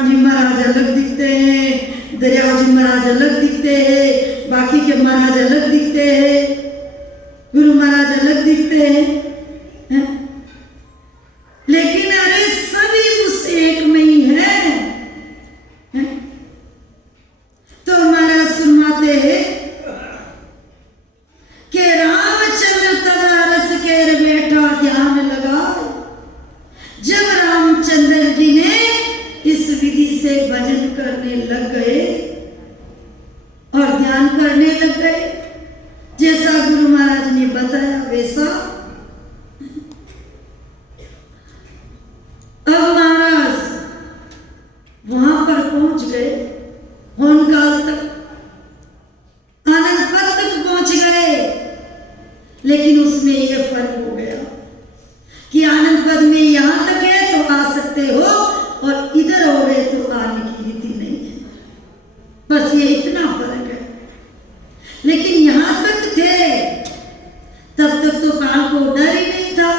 बलराम जी महाराज अलग दिखते हैं, दरियाव जी महाराज अलग दिखते हैं, बाकी के महाराज अलग दिखते हैं, गुरु महाराज अलग दिखते हैं, लेकिन अरे सभी उस एक में ही है। तो महाराज सुनाते हैं कि रामचंद्र तदा रस केर बैठा ध्यान लगा। जब रामचंद्र जी ने इस विधि से भजन करने लग गए और ध्यान करने लग गए, जैसा गुरु महाराज ने बताया वैसा, अब महाराज वहां पर पहुंच गए, होनकाल तक, आनंद पद तक पहुंच गए। लेकिन उसमें यह फर्क हो गया कि आनंद पद में यहां तक है तो आ सकते हो, और इधर हो गए तो आने की रीति नहीं है, बस ये इतना फर्क है। लेकिन यहां तक थे तब तक तो काल को डर ही नहीं था,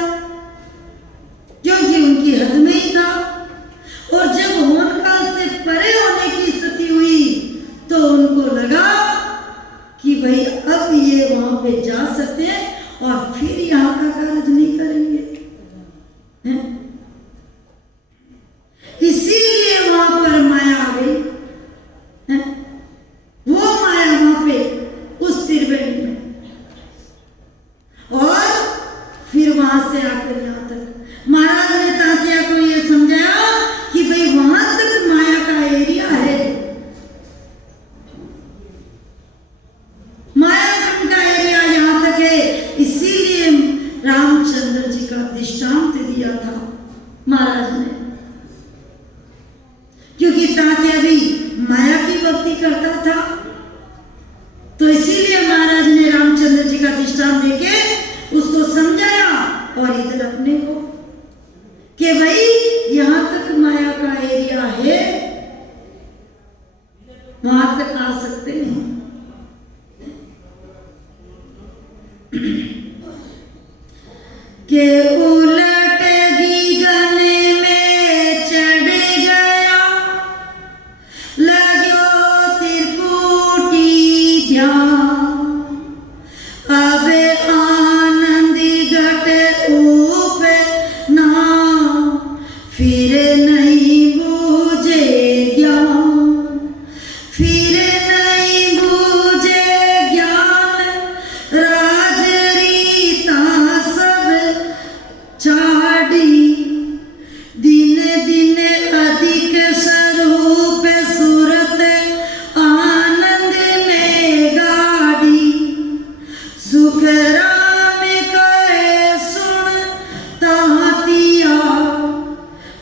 क्योंकि उनकी हद में ही था। और जब होनकाल से परे होने की स्थिति हुई तो उनको लगा कि भाई अब ये वहां पे जा सकते हैं और फिर यहाँ का कार्य नहीं करेंगे, इसीलिए वहां पर माया आ गई। वो माया वहां पे उस त्रिवेणी में, और फिर वहां से आकर यहाँ तक महाराज ने तात्या को ये समझाया कि भाई वहां तक माया का एरिया है, माया का एरिया यहाँ तक है। इसीलिए रामचंद्र जी का दृष्टांत दिया था महाराज ने, क्योंकि तात्या भी माया की भक्ति करता था, तो इसीलिए महाराज ने रामचंद्र जी का दृष्टांत देके उसको समझाया, और इधर अपने को कि भाई यहां तक माया का एरिया है, वहां तक आ सकते हैं। के उलट गीगन में चढ़ गया, लगो त्रिकुटी ध्यान, अब आनंद घट ऊप ना, फिर नहीं बूझे ज्ञान, फिर नहीं बूझे ज्ञान, राजरीता सब चाड़ी, दिन दिन अधिक स्वरूप सूरत आनंद में गाड़ी, सुख राम कहे सुन तातिया,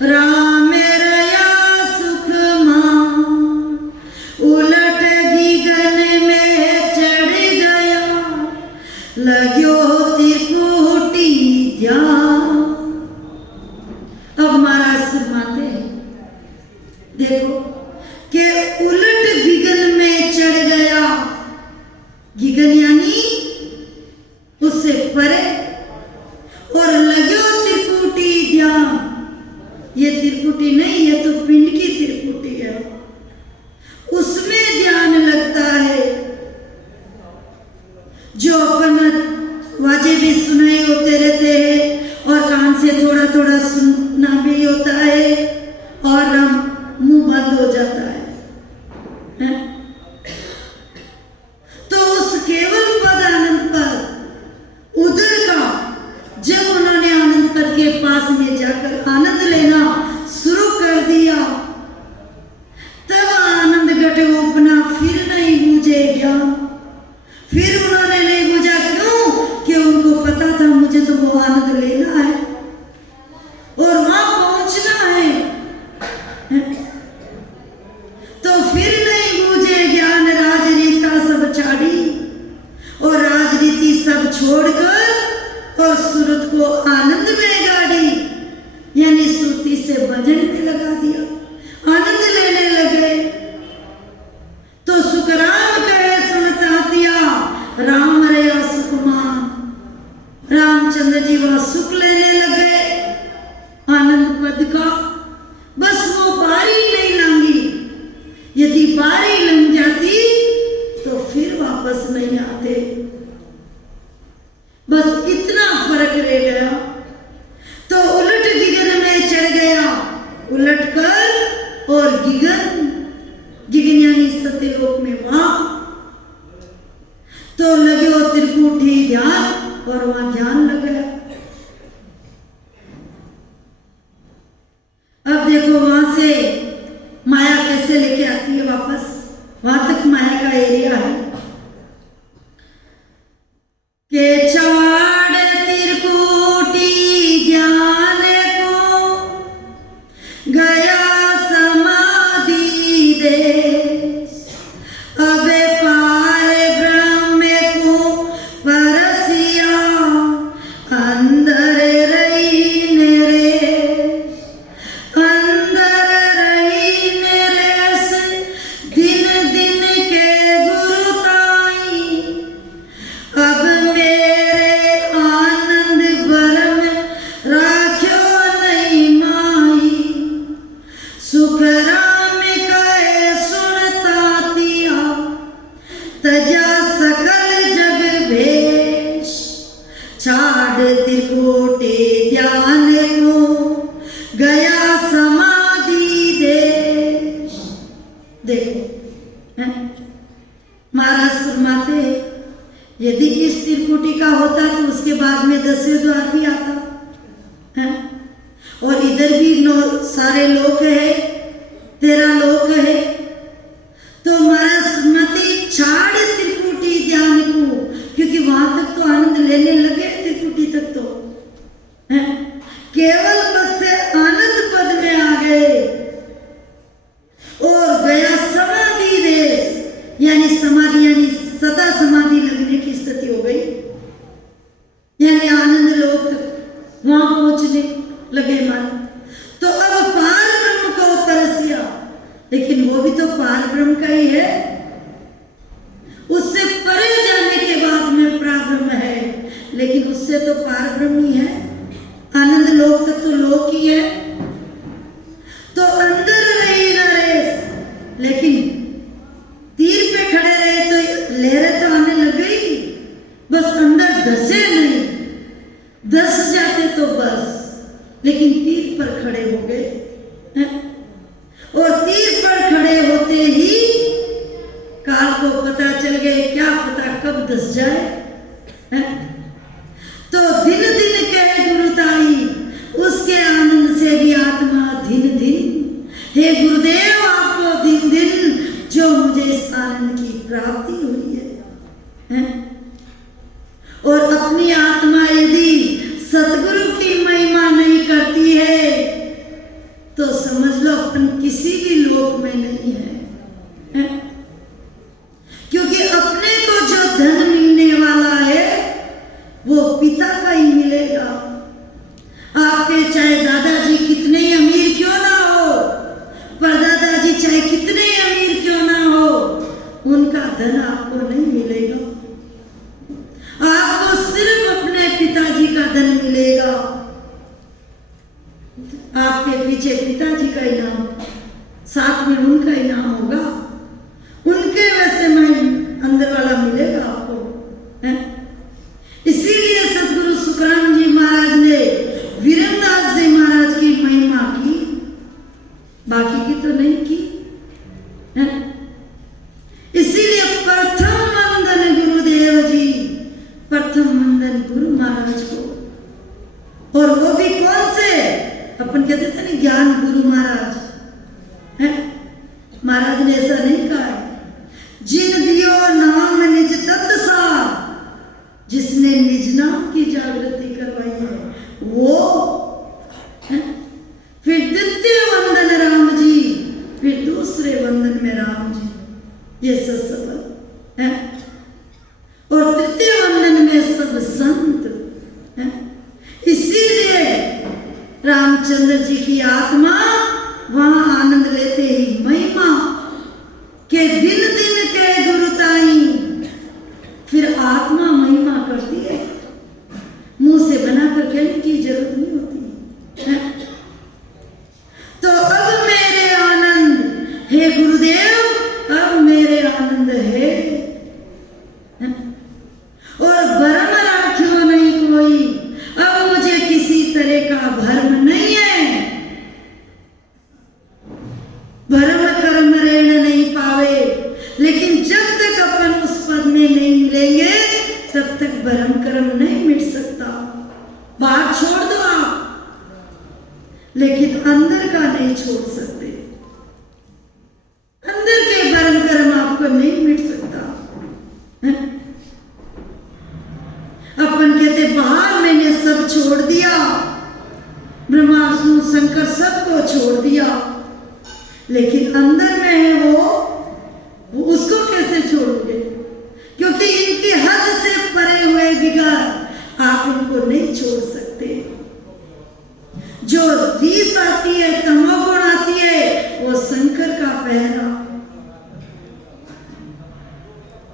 राम रया सुख मान, उलट गीगन में चढ़ गया, लग्यो त्रिकुटी ध्यान। अब महाराज फरमाते हैं, देखो कि उलट गीगन में चढ़ गया, गीगन यानी उससे परे, और लग्यो त्रिकुटी ध्यान, ये त्रिकुटी नहीं, ये तो पिंड की त्रिकुटी है, उसमें ध्यान लगता है। जो अपन वाजे भी सुनाई होते रहते हैं और कान से थोड़ा थोड़ा सुनना भी होता है, और मुंह बंद हो जाता है, तो उस केवल पद आनंद पद उधर का जब उन्होंने आनंद पद के पास में जाकर आनंद लेना शुरू कर दिया, तब आनंद घट उपना, फिर नहीं बूझे ज्ञान, फिर उन्होंने नहीं बूझा। क्यों? कि उनको पता था मुझे तो वो आनंद लेना है और वहां पहुंचना है, तो फिर नहीं बूझे ज्ञान, राजनीता सब छाड़ी, और राजनीति सब छोड़कर और सूरत को आनंद में गाड़ी, यानी श्रुति से भजन में लगा दिया, आनंद लेने लगे। तो सुखराम कहे सुनता सत्यलोक में वहां तो लगे वो त्रिकुटी ध्यान और वहां ध्यान लग गया। अब देखो वहां से माया कैसे लेके आती है वापस, वहां तक माया का एरिया है के चाड़ त्रिकुटी ज्ञान को गया समाधि देश, अब पार ब्रह्म को परसिया अंदर रही नरेश, अंदर रही नरेश दिन दिन के गुरु ताई, अब मेरे आनंद भरम राख्यो नहीं माई, सुख राम कहे सुनता तिया तजा सकल जग भेष, छाड़ त्रिकुटी ध्यान को गया समाधि देश। देखो महाराज फरमाते यदि इस त्रिकुटी का होता तो उसके बाद में 10वें द्वार भी आता है और इधर भी सारे लोक है, 13 लोक है, तो महाराज फरमाते छाड़ त्रिकुटी ध्यान को, क्योंकि वहां तक तो आनंद लेने लगे त्रिकुटी तक तो है, केवल पद से आनंद पद में आ गए और गया समाधि देश, यानी समाधि यानी सदा समाधि लगने की स्थिति हो गई, यानी आनंद लोक तक वहां पहुंचने लगे मन। तो अब पार ब्रह्म को तरसिया, लेकिन वो भी तो पार ब्रह्म का ही है, उससे परे जाने के बाद में प्राब्रह्म है, लेकिन उससे तो पार ब्रह्म ही है, आनंद लोक तक तो लोक ही है। तो अंदर रही नरेश, लेकिन तीर पे खड़े रहे तो लहरें तो आने लग गई, बस अंदर धसे नहीं, धस जाते तो बस, लेकिन तीर पर खड़े हो गए और तीर पर खड़े होते ही काल को पता चल गए, क्या पता कब धस जाए है? तो दिन दिन के गुरुताई, उसके आनंद से भी आत्मा दिन दिन, हे गुरुदेव आपको दिन दिन जो मुझे इस आनंद की प्राप्ति हुई है? और अपनी आत्मा यदि सतगुरु की महिमा नहीं करती है तो समझ लो अपन किसी भी लोक में नहीं है, क्योंकि अपने को जो धन मिलने वाला है वो पिता का ही मिलेगा। आपके चाहे दादाजी कितने ही अमीर क्यों ना हो, परदादाजी चाहे कितने ही अमीर क्यों ना हो, उनका धन आपको नहीं मिलेगा, आपको सिर्फ अपने पिताजी का धन मिलेगा। आपके पीछे पिताजी का ही नाम, साथ में उनका ही नाम होगा, उनके वैसे में अंदर वाला मिलेगा आपको है? इसीलिए सदगुरु सुखराम जी महाराज ने वीरमदास जी महाराज की महिमा की, बाकी की तो नहीं की है? इसीलिए प्रथम वंदन गुरुदेव जी, प्रथम वंदन गुरु महाराज को, और वो भी कौन से, अपन कहते थे ना ज्ञान गुरु महाराज है? महाराज ने ऐसा नहीं कहा है, जिन दियो नाम निज तत्सार, जिसने निज नाम की जागृति करवाई है वो है? फिर द्वितीय वंदन राम जी, फिर दूसरे वंदन में राम जी, ये सब है, और तृतीय वंदन में सब संत है। इसीलिए रामचंद्र जी की आत्मा वहां आनंद लेते ही महिमा के दिन दिन के गुरुताई, फिर आत्मा महिमा करती है, मुंह से बना कर कहने की जरूरत नहीं होती है? तो अब मेरे आनंद, हे गुरुदेव अब मेरे आनंद है, और भरम राख्यो नहीं कोई, अब मुझे किसी तरह का भरम नहीं है, भरम कर्म ऋण नहीं पावे, अंदर में है वो उसको कैसे छोड़ोगे? क्योंकि इनकी हद से परे हुए बिगाड़ आप इनको नहीं छोड़ सकते। जो रीस आती है, तमोगुण आती है, वो शंकर का पहरा।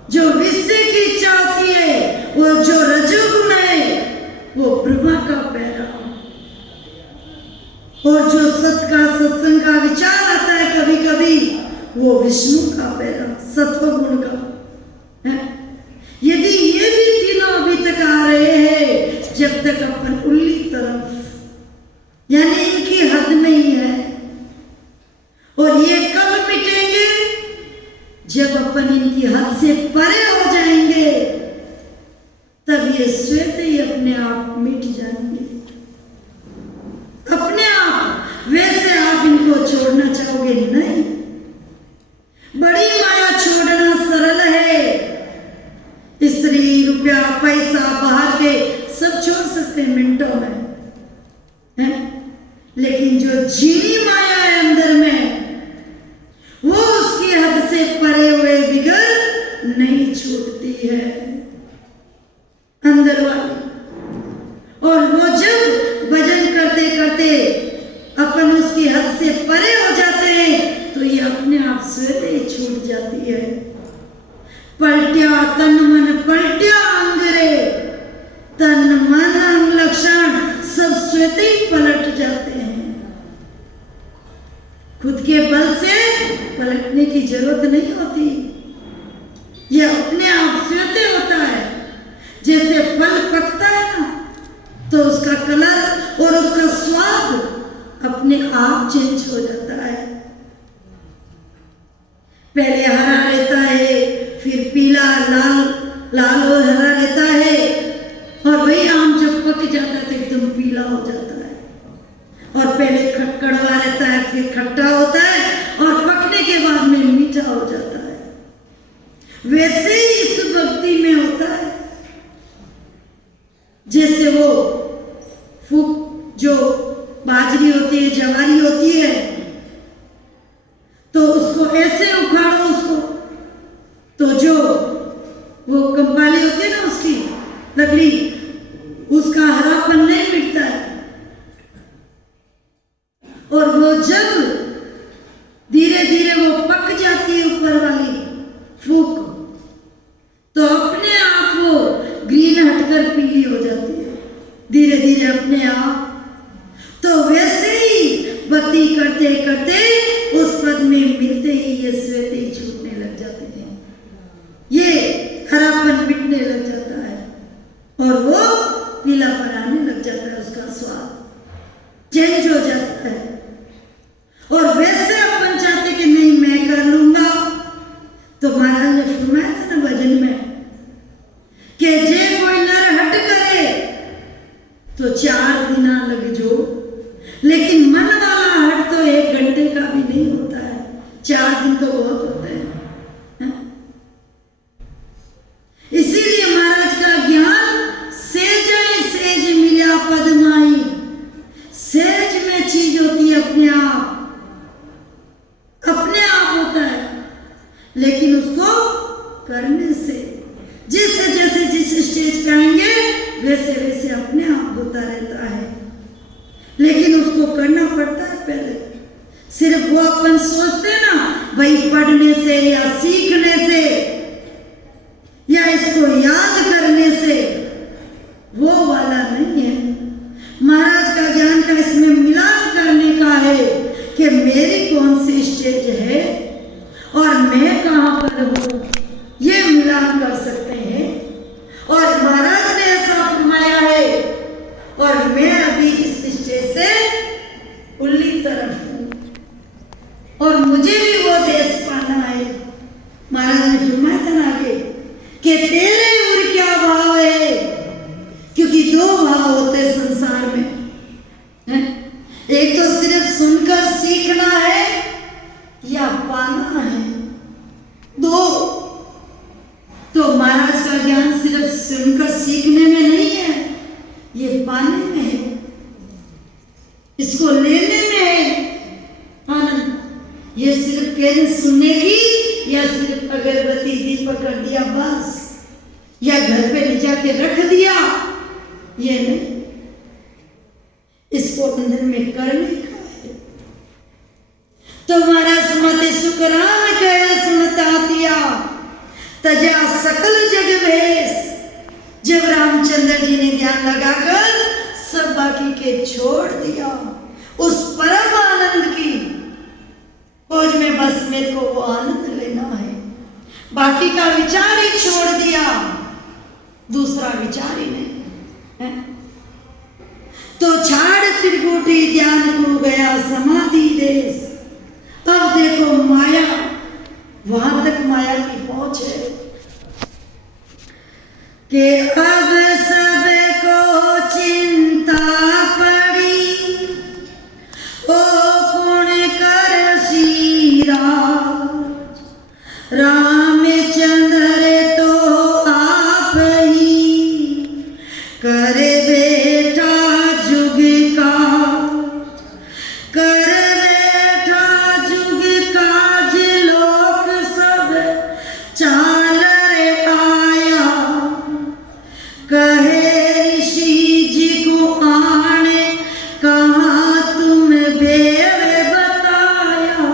जो विषय की इच्छा होती है, वो जो रजोगुण है, वो ब्रह्मा का पहरा। और जो सत्संग का विचार आता है कभी कभी, वो विष्णु का पहरा, सत्वगुण का है। यदि ये भी तीनों अभी तक आ रहे हैं, जब तक अपन उल्ली तरफ यानी इनकी हद में ही है। और ये कब मिटेंगे? जब अपन इनकी हद से परे हो जाएंगे, तब ये श्वेत ही अपने आप मिट जाएंगे, अपने आप। वैसे आप इनको छोड़ना चाहोगे? नहीं। बड़ी माया छोड़ना सरल है। स्त्री, रुपया, पैसा, बाहर के सब छोड़ सकते हैं मिनटों में, है? लेकिन जो जीनी माया है अंदर में, वो उसकी हद से परे हुए बिगड़ नहीं छूटती है अंदर वाली। और वो जब भजन करते करते अपन उसकी हद से परे हो जाते हैं, तो ये अपने आप स्वयं ही छूट जाती है। पलट्या तन मन पलट्या अंग रे, तन मन अंग लक्षण सब स्वयं ही पलट जाते हैं। खुद के बल से पलटने की जरूरत नहीं होती, ये अपने आप स्वयं होता है। जैसे फल पकता है ना, तो उसका कलर और उसका स्वाद अपने आप चेंज हो जाता है। पहले हरा रहता है, फिर पीला, लाल और हरा रहता है, और वही आम जब पक जाता है तो एकदम पीला हो जाता है। और पहले कड़वा रहता है, फिर खट्टा होता है, और पकने के बाद में मीठा हो जाता है। वैसे ही इस भक्ति में होता है। जैसे वो फूक जो बाजरी होती है, जवारी होती है, तो उसको ऐसे उखाड़ो उसको, तो जो वो कंपाली होती है ना उसकी लकड़ी, उसका हरापन नहीं मिटता है। और वो जब धीरे धीरे वो पक जाती है ऊपर वाली फूक, तो अपने आप वो ग्रीन हटकर पीली हो जाती है धीरे धीरे अपने आप। तो वैसे ही भक्ति करते करते उस पद में मिलते ही ये श्वेत ही छूटने लग जाते हैं, ये हरापन मिटने लग जाता है, और वो पीलापन आने लग जाता है, उसका स्वाद चेंज हो जाता है। और वैसे अपन चाहते कि नहीं मैं कर लूंगा, तो महाराज ने फरमाया था ना भजन में कि जे कोई नर हट करे तो 4 दिन लग जो, लेकिन मन वाला हट तो 1 घंटे का भी नहीं होता है, 4 दिन तो बहुत होते हैं। इसीलिए महाराज का ज्ञान सेज मिला पदमाई, सेज में चीज होती है अपने आप होता है, लेकिन उसको करने से जैसे जैसे जिस स्टेज पे आएंगे वैसे वैसे अपने आप होता रहता है। लेकिन उसको करना पड़ता है पहले। सिर्फ वो अपन सोचते ना भाई पढ़ने से या सीखने से या इसको याद करने से, वो वाला नहीं है। महाराज का ज्ञान का इसमें मिलान करने का है कि मेरी कौन सी स्टेज है और मैं कहां पर हूं, ये मिलान कर सकते हैं। और महाराज ने ऐसा फरमाया है, और मैं अभी इस स्टेज से उल्ली तरफ हूं, और मुझे भी वो देश पाना है। महाराज ने फरमाया था ना आगे कि तेरे उर क्या भाव है, क्योंकि 2 भाव होते हैं संसार में, है? एक तो सिर्फ सुनकर सीखना है या पाना है, 2। तो महाराज का ज्ञान सिर्फ सुनकर सीखने में नहीं है, ये पाने में है, इसको लेने में है आनंद। ये सिर्फ या सिर्फ अगरबत्ती दीपक कर दिया बस, या घर पे ले जाके रख दिया, ये नहीं, इसको अंदर में करने का है। तो महाराज मते सुकरान कहे सुनता दिया तजा सकल जग भेष। जब रामचंद्र जी ने ध्यान लगाकर सब बाकी के छोड़ दिया, उस परम आनंद की खोज में बस मेरे को वो आनंद लेना है, बाकी का विचार ही छोड़ दिया, दूसरा विचार ही नहीं है। तो छाड़ त्रिकुटी ध्यान को गया समाधि देश। अब देखो माया, वहां तक माया की पहुंच है कि अब सबको चिंता पड़ी, ओ कौन कर सीराज, रामचंद्र तो आप ही करे बेटा जुग का, कर बेटा जुग काज लोक सब चाल रे आया, कहे ऋषि जी को आने कहाँ तुम बेव बताया,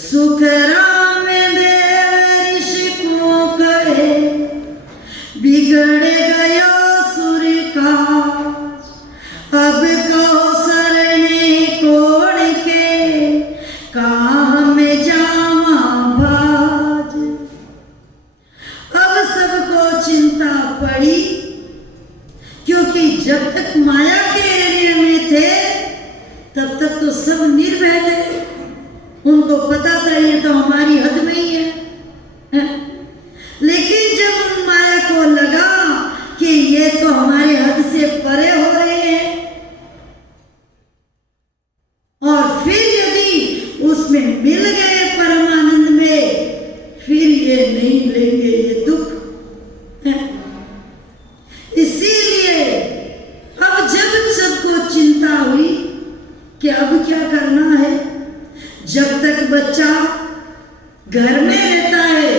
सुख राम देव ऋषि को कहे बिगड़ गया सुर का, अब कहो सरने कोड़ के कहाँ में जामा भाज। अब सबको चिंता पड़ी, क्योंकि जब तक माया के एरिया में थे तब तक तो सब निर्भय थे, उनको पता था ये तो हमारी हद में ही है। लेकिन जब उन माया को लगा कि ये तो हमारे हद से परे हो रहे हैं, और फिर यदि उसमें मिल गए परमानंद में, फिर ये नहीं लेंगे, ये दुख है। इसीलिए अब जब सबको चिंता हुई कि अब क्या करना है, जब तक बच्चा घर में रहता है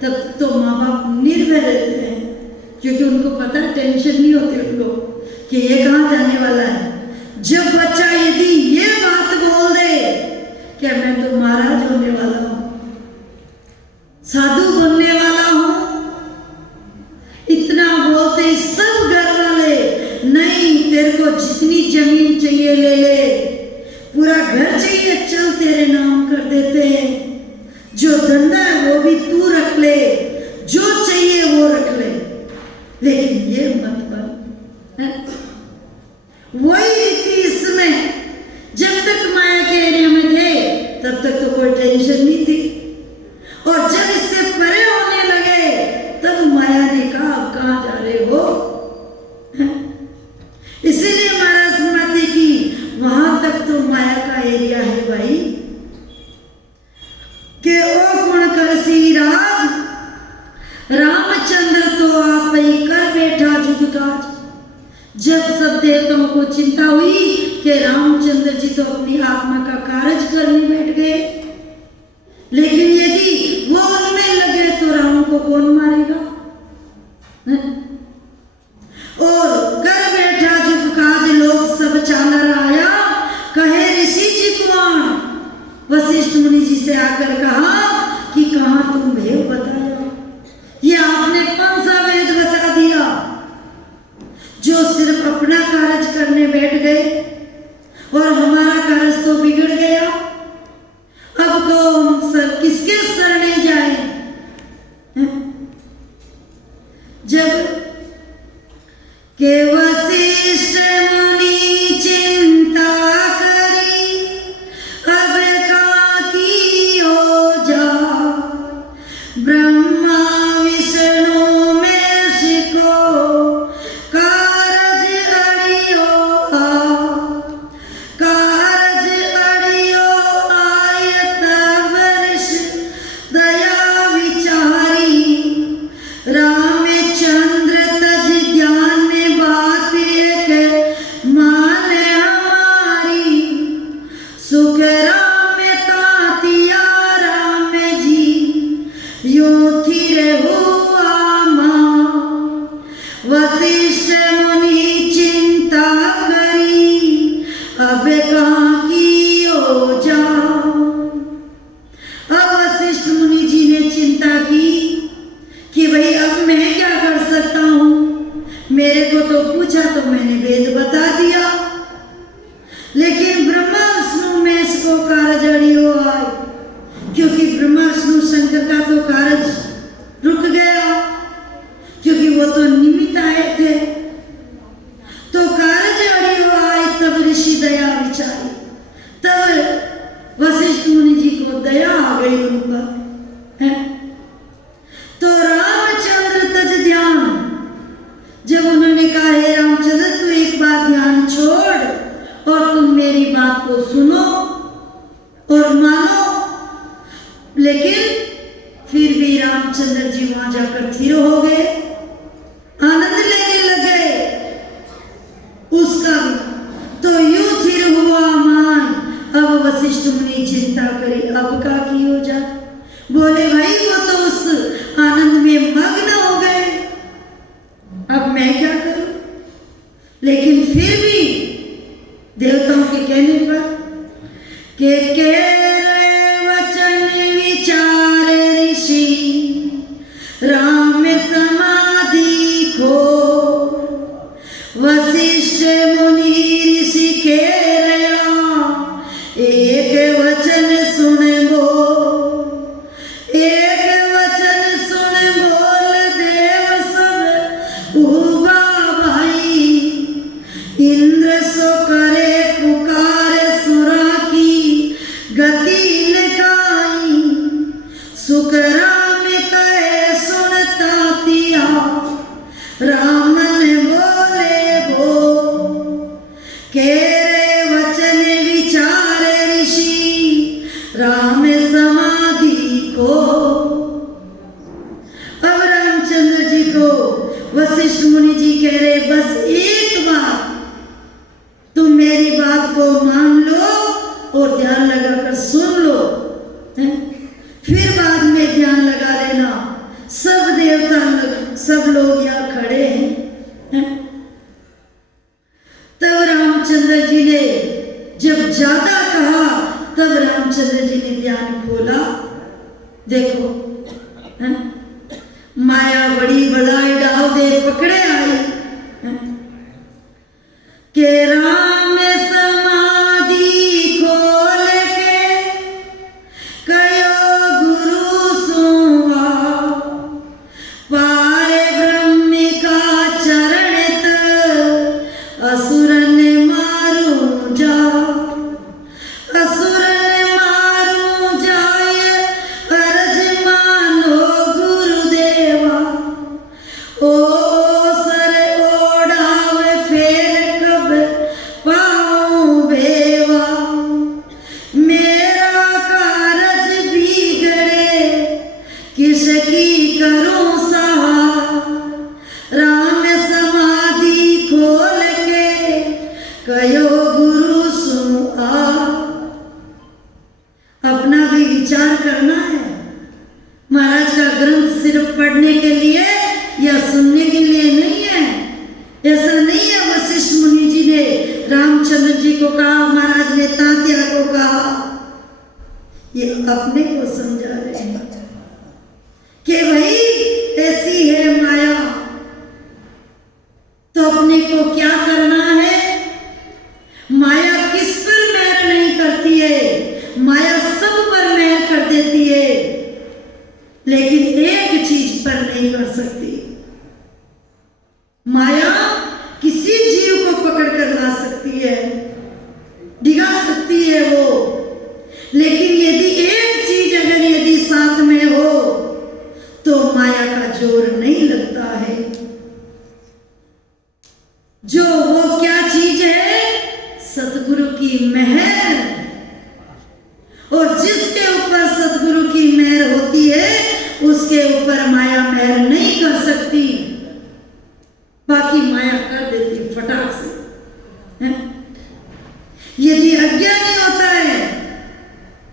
तब तो माँ बाप निर्भय रहते हैं, क्योंकि उनको पता है, टेंशन नहीं होती उनको कि ये कहाँ जाने वाला है। जब बच्चा यदि ये बात बोल दे कि मैं तो महाराज होने वाला हूँ, साधु बनने वाला हूँ, इतना बोलते ही सब घर वाले, नहीं तेरे को जितनी जमीन चाहिए ले ले, पूरा घर चाहिए चल तेरे नाम कर देते हैं, जो धंधा है वो भी तू रख ले, जो चाहिए वो रख ले, लेकिन ये मत बन। वही रीति इसमें, जब तक माया के एरिया में थे तब तक तो कोई टेंशन नहीं थी, और जब इससे परे होने लगे तब माया ने कहा अब कहाँ जा रहे हो। इसीलिए महाराज सुनाते कि वहां तक तो माया का एरिया है भाई, कि ओ कौन कर सीराज, रामचंद्र तो आप ही कर बैठा जुग काज। जब सब देवताओं को चिंता हुई कि रामचंद्र जी तो अपनी आत्मा का कार्य करने बैठ गए, लेकिन यदि वो उनमें लगे तो राम को कौन मारेगा। और कर बैठा जुग काज लोग सब चालर आया, कहे ऋषि जी कौन। वशिष्ठ मुनि जी से आकर कहा कि कहाँ तुम भेद बताया, ये आपने कौन सा वेद बता दिया जो सिर्फ अपना कार्य करने बैठ गए और हमारा कार्य तो बिगड़ गया। अब तो हम सब किसके शरणे जाए। जब के वशिष्ठ मुनि चिंता करी, अब काकी हो जा, ब्रह्मा विष्णु महेश को कारज अड़ियो, का को तो पूछा तो मैंने वेद बता दिया, लेकिन ब्रह्मा विष्णु में इसको कारज अड़ियो आए, क्योंकि ब्रह्मा विष्णु शंकर का तो कारज रुक गया, क्योंकि वो तो निमित्त आए थे। तो कारज अड़ियो आए तब ऋषि दया विचारी, तब वशिष्ठ मुनि जी को दया आ गई उन पर, है? तो रामचंद्र तज ध्यान, जब उन्होंने कहा हे रामचंद्र तू एक बार ध्यान छोड़ और तुम मेरी बात को सुनो और मानो, लेकिन फिर भी रामचंद्र जी वहां जाकर स्थिर हो गए, आनंद लेने लगे उसका भी। तो यूं स्थिर हुआ मान, अब वशिष्ठ मुनि चिंता करे अब का की हो जा। बोले भाई वो तो उस आनंद में मग्न हो गए, अब मैं क्या करूं। लेकिन फिर भी देवताओं के कहने पर के वचन विचार ऋषि राम समाधि खो, वशिष्ठ मुनि ऋषि के एक वचन सुन बो, एक वचन सुन बोल देव सब उगा भाई, इंद्र सो करे पुकार सुरा की गति लगाई, सुकराम कहे सुनता तिया राम ने बोले भो, के वचन विचार ऋषि राम समाधि को। अब रामचंद्र जी को वशिष्ठ मुनि जी कह रहे बस एक बार तुम मेरी बात को मान लो और ध्यान लगाकर सुन लो, है? फिर बाद में ध्यान लगा लेना। सब देवता सब लोग यहाँ खड़े हैं। तब रामचंद्र जी ने जब ज्यादा कहा तब रामचंद्र जी ने ध्यान खोला। देखो है? माया बड़ी बड़ाई डाल दे पकड़े आई के राम समाधि खोल के कयो गुरु सुआ, पाए ब्रह्म का चरणित असुरन मारू जा, असुरन मारू जाय अर्ज मानो गुरुदेवा, ओ सर ओढ़ाव फेर कब पाऊं बेवा, मेरा कारज बिगड़े किसकी करूं सहार, राम समाधि खोल के कयो गुरु सुआ। अपना भी विचार करना है। महाराज का ग्रंथ सिर्फ पढ़ने के लिए या सुनने के लिए नहीं है, ऐसा नहीं है। वशिष्ठ मुनि जी ने रामचंद्र जी को कहा, महाराज ने तात्या को कहा, ये अपने को समझा रहे हैं कि भाई ऐसी है माया, तो अपने को क्या करना है। माया किस पर मेहर नहीं करती है, माया सब पर मेहर कर देती है, लेकिन एक चीज पर नहीं कर सकती। माया किसी जीव को पकड़ कर ला सकती है, डिगा सकती है वो, लेकिन यदि एक चीज अगर यदि साथ में हो तो माया का जोर नहीं लगता है। जो वो क्या चीज है, सतगुरु की मेहर, और जिसके ऊपर सतगुरु की मेहर होती है उसके ऊपर माया मेहर नहीं कर सकती। बाकी माया कर देती फटाक से, है? यदि अज्ञानी होता है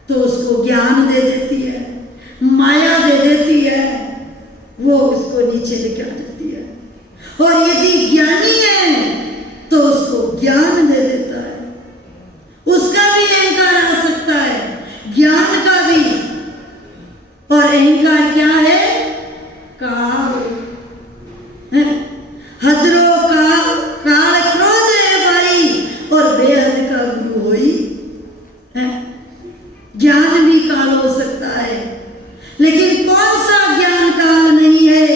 तो उसको ज्ञान दे देती है, माया दे देती है, वो उसको नीचे लेकर देती है। और यदि ज्ञानी है तो उसको ज्ञान दे देता है। उसका भी अहंकार आ सकता है, ज्ञान का भी। और अहंकार क्या है? काल, हदरो का लेकिन कौन सा ज्ञान काल नहीं है?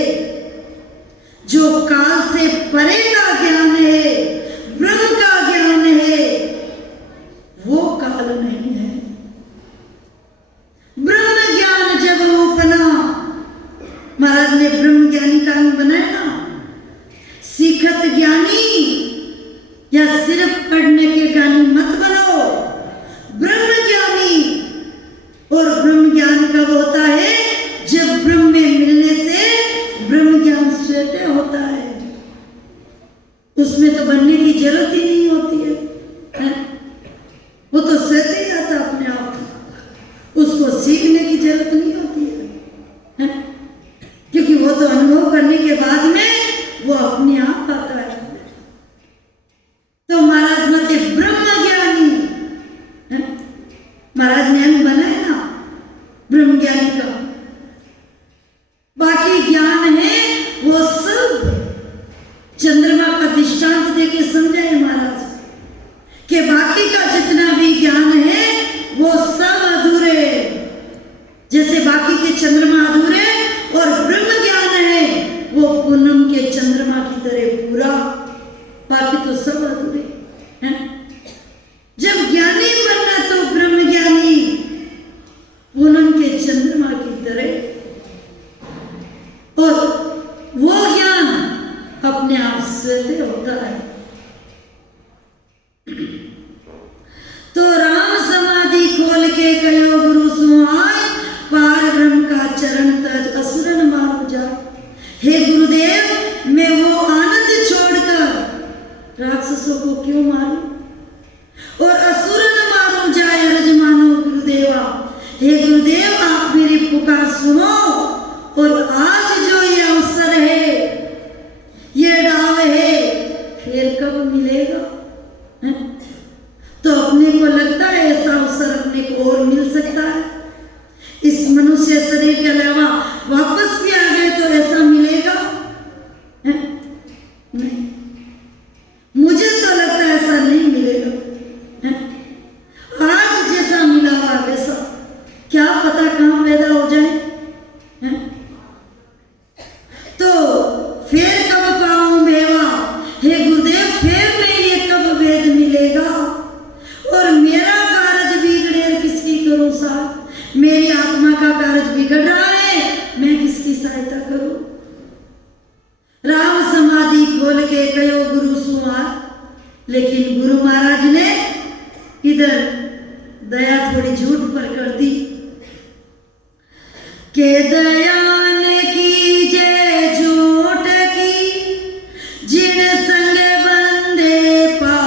जो काल से परे का ज्ञान है, ब्रह्म का ज्ञान है, वो काल नहीं है। ब्रह्म ज्ञान जब उपना, महाराज ने ब्रह्म ज्ञानी का अंग बनाया ना, सीखत ज्ञानी या सिर्फ पढ़ने के ज्ञानी मत बनो, ब्रह्म ज्ञानी। और ब्रह्म ज्ञान कब होता है? जब ब्रह्म में मिलने से ब्रह्म ज्ञान स्वतः होता है। उसमें तो बनने की जरूरत ही नहीं होती है, वो तो स्वतः ही आता अपने आप, उसको सीखने की जरूरत नहीं होती है, क्योंकि वो तो अनुभव करने के बाद में वो अपने आप आता है। तो महाराज मत ब्रह्म ज्ञानी, महाराज ने अंग बनाया ना ब्रह्म ज्ञानी का। बाकी ज्ञान है वो सब चंद्रमा का दृष्टांत देके समझाए महाराज कि बाकी का जितना भी ज्ञान है वो सब अधूरे, जैसे बाकी के चंद्रमा अधूरे और ब्रह्म ज्ञान है वो पूनम के चंद्रमा की तरह पूरा, बाकी तो सब अधूरे हैं। जब ज्ञानी बनना तो ब्रह्म ज्ञानी, पूनम के चंद्रमा की तरह, और वो ज्ञान अपने आप से होता है। तो राम समाधि खोल के कयो गुरु सुहाय, पार ब्रह्म का चरण तज असुरन मारू जाए। हे गुरुदेव, मैं वो आनंद छोड़कर राक्षसों को क्यों मारूं और असुर न मारो जाए अरज मानो गुरुदेवा। हे गुरुदेव, आप मेरी पुकार सुनो, और आज जो ये अवसर है, ये डाव है, फिर कब मिलेगा? तो अपने को लगता है ऐसा अवसर अपने को और मिल सकता है? इस मनुष्य शरीर के अलावा वापस भी आ गए तो ऐसा मिलेगा? नहीं, मुझे तो लगता है ऐसा नहीं मिलेगा। आज जैसा मिला हुआ वैसा क्या पता कहां पैदा हो जाए। तो फिर कब पाऊं भेवा, हे गुरुदेव, फिर मैं ये कब वेद मिलेगा? और मेरा कार्य बिगड़े किसकी करूं साथ? मेरी आत्मा का कार्य बिगड़ रहा है, मैं किसकी सहायता करूं? राम समाधि खोल के कयो गुरु सुमार, लेकिन गुरु महाराज ने इधर दया थोड़ी झूठ पर कर दी के दयान की जय झूठ की, जिन संग बंदे पा,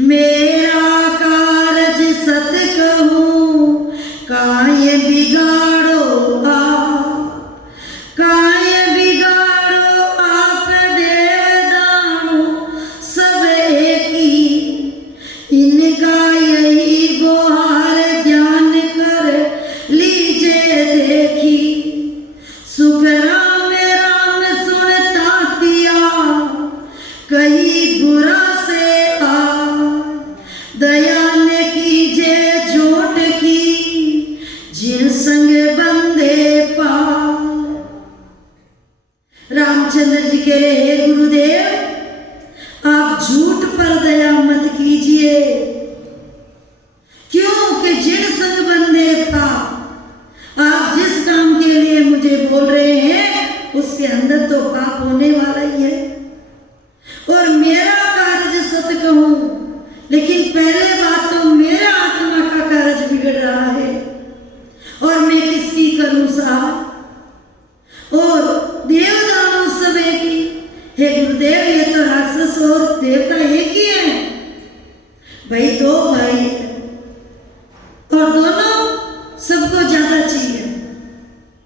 मेरा कारज सत कहूं काय बिगाड़ो आप, काय बिगाड़ो आप देवदानो सब एकी, इनका यही गुहार ध्यान कर लीजिए देखी। सुख राम राम सुनता दिया, कहीं बुरा से आ, दया ने कीजिए झूठ की, जिन संग बंदे पा। रामचंद्र जी कह रहे, हे गुरुदेव, आप झूठ पर दया मत कीजिए, क्योंकि जिन संग बंदे पा, आप जिस काम के लिए मुझे बोल रहे हैं उसके अंदर तो पाप होने वाला ही है, और मेरा कार्य सत कहूं, लेकिन पहले बात तो मेरा आत्मा का कार्य बिगड़ रहा है, और मैं किसकी करूं साहब? और देवदानों सब एक ही। हे गुरुदेव, ये तो राक्षस और देवता एक ही है भाई, दो भाई है, और दोनों सबको ज्यादा चाहिए,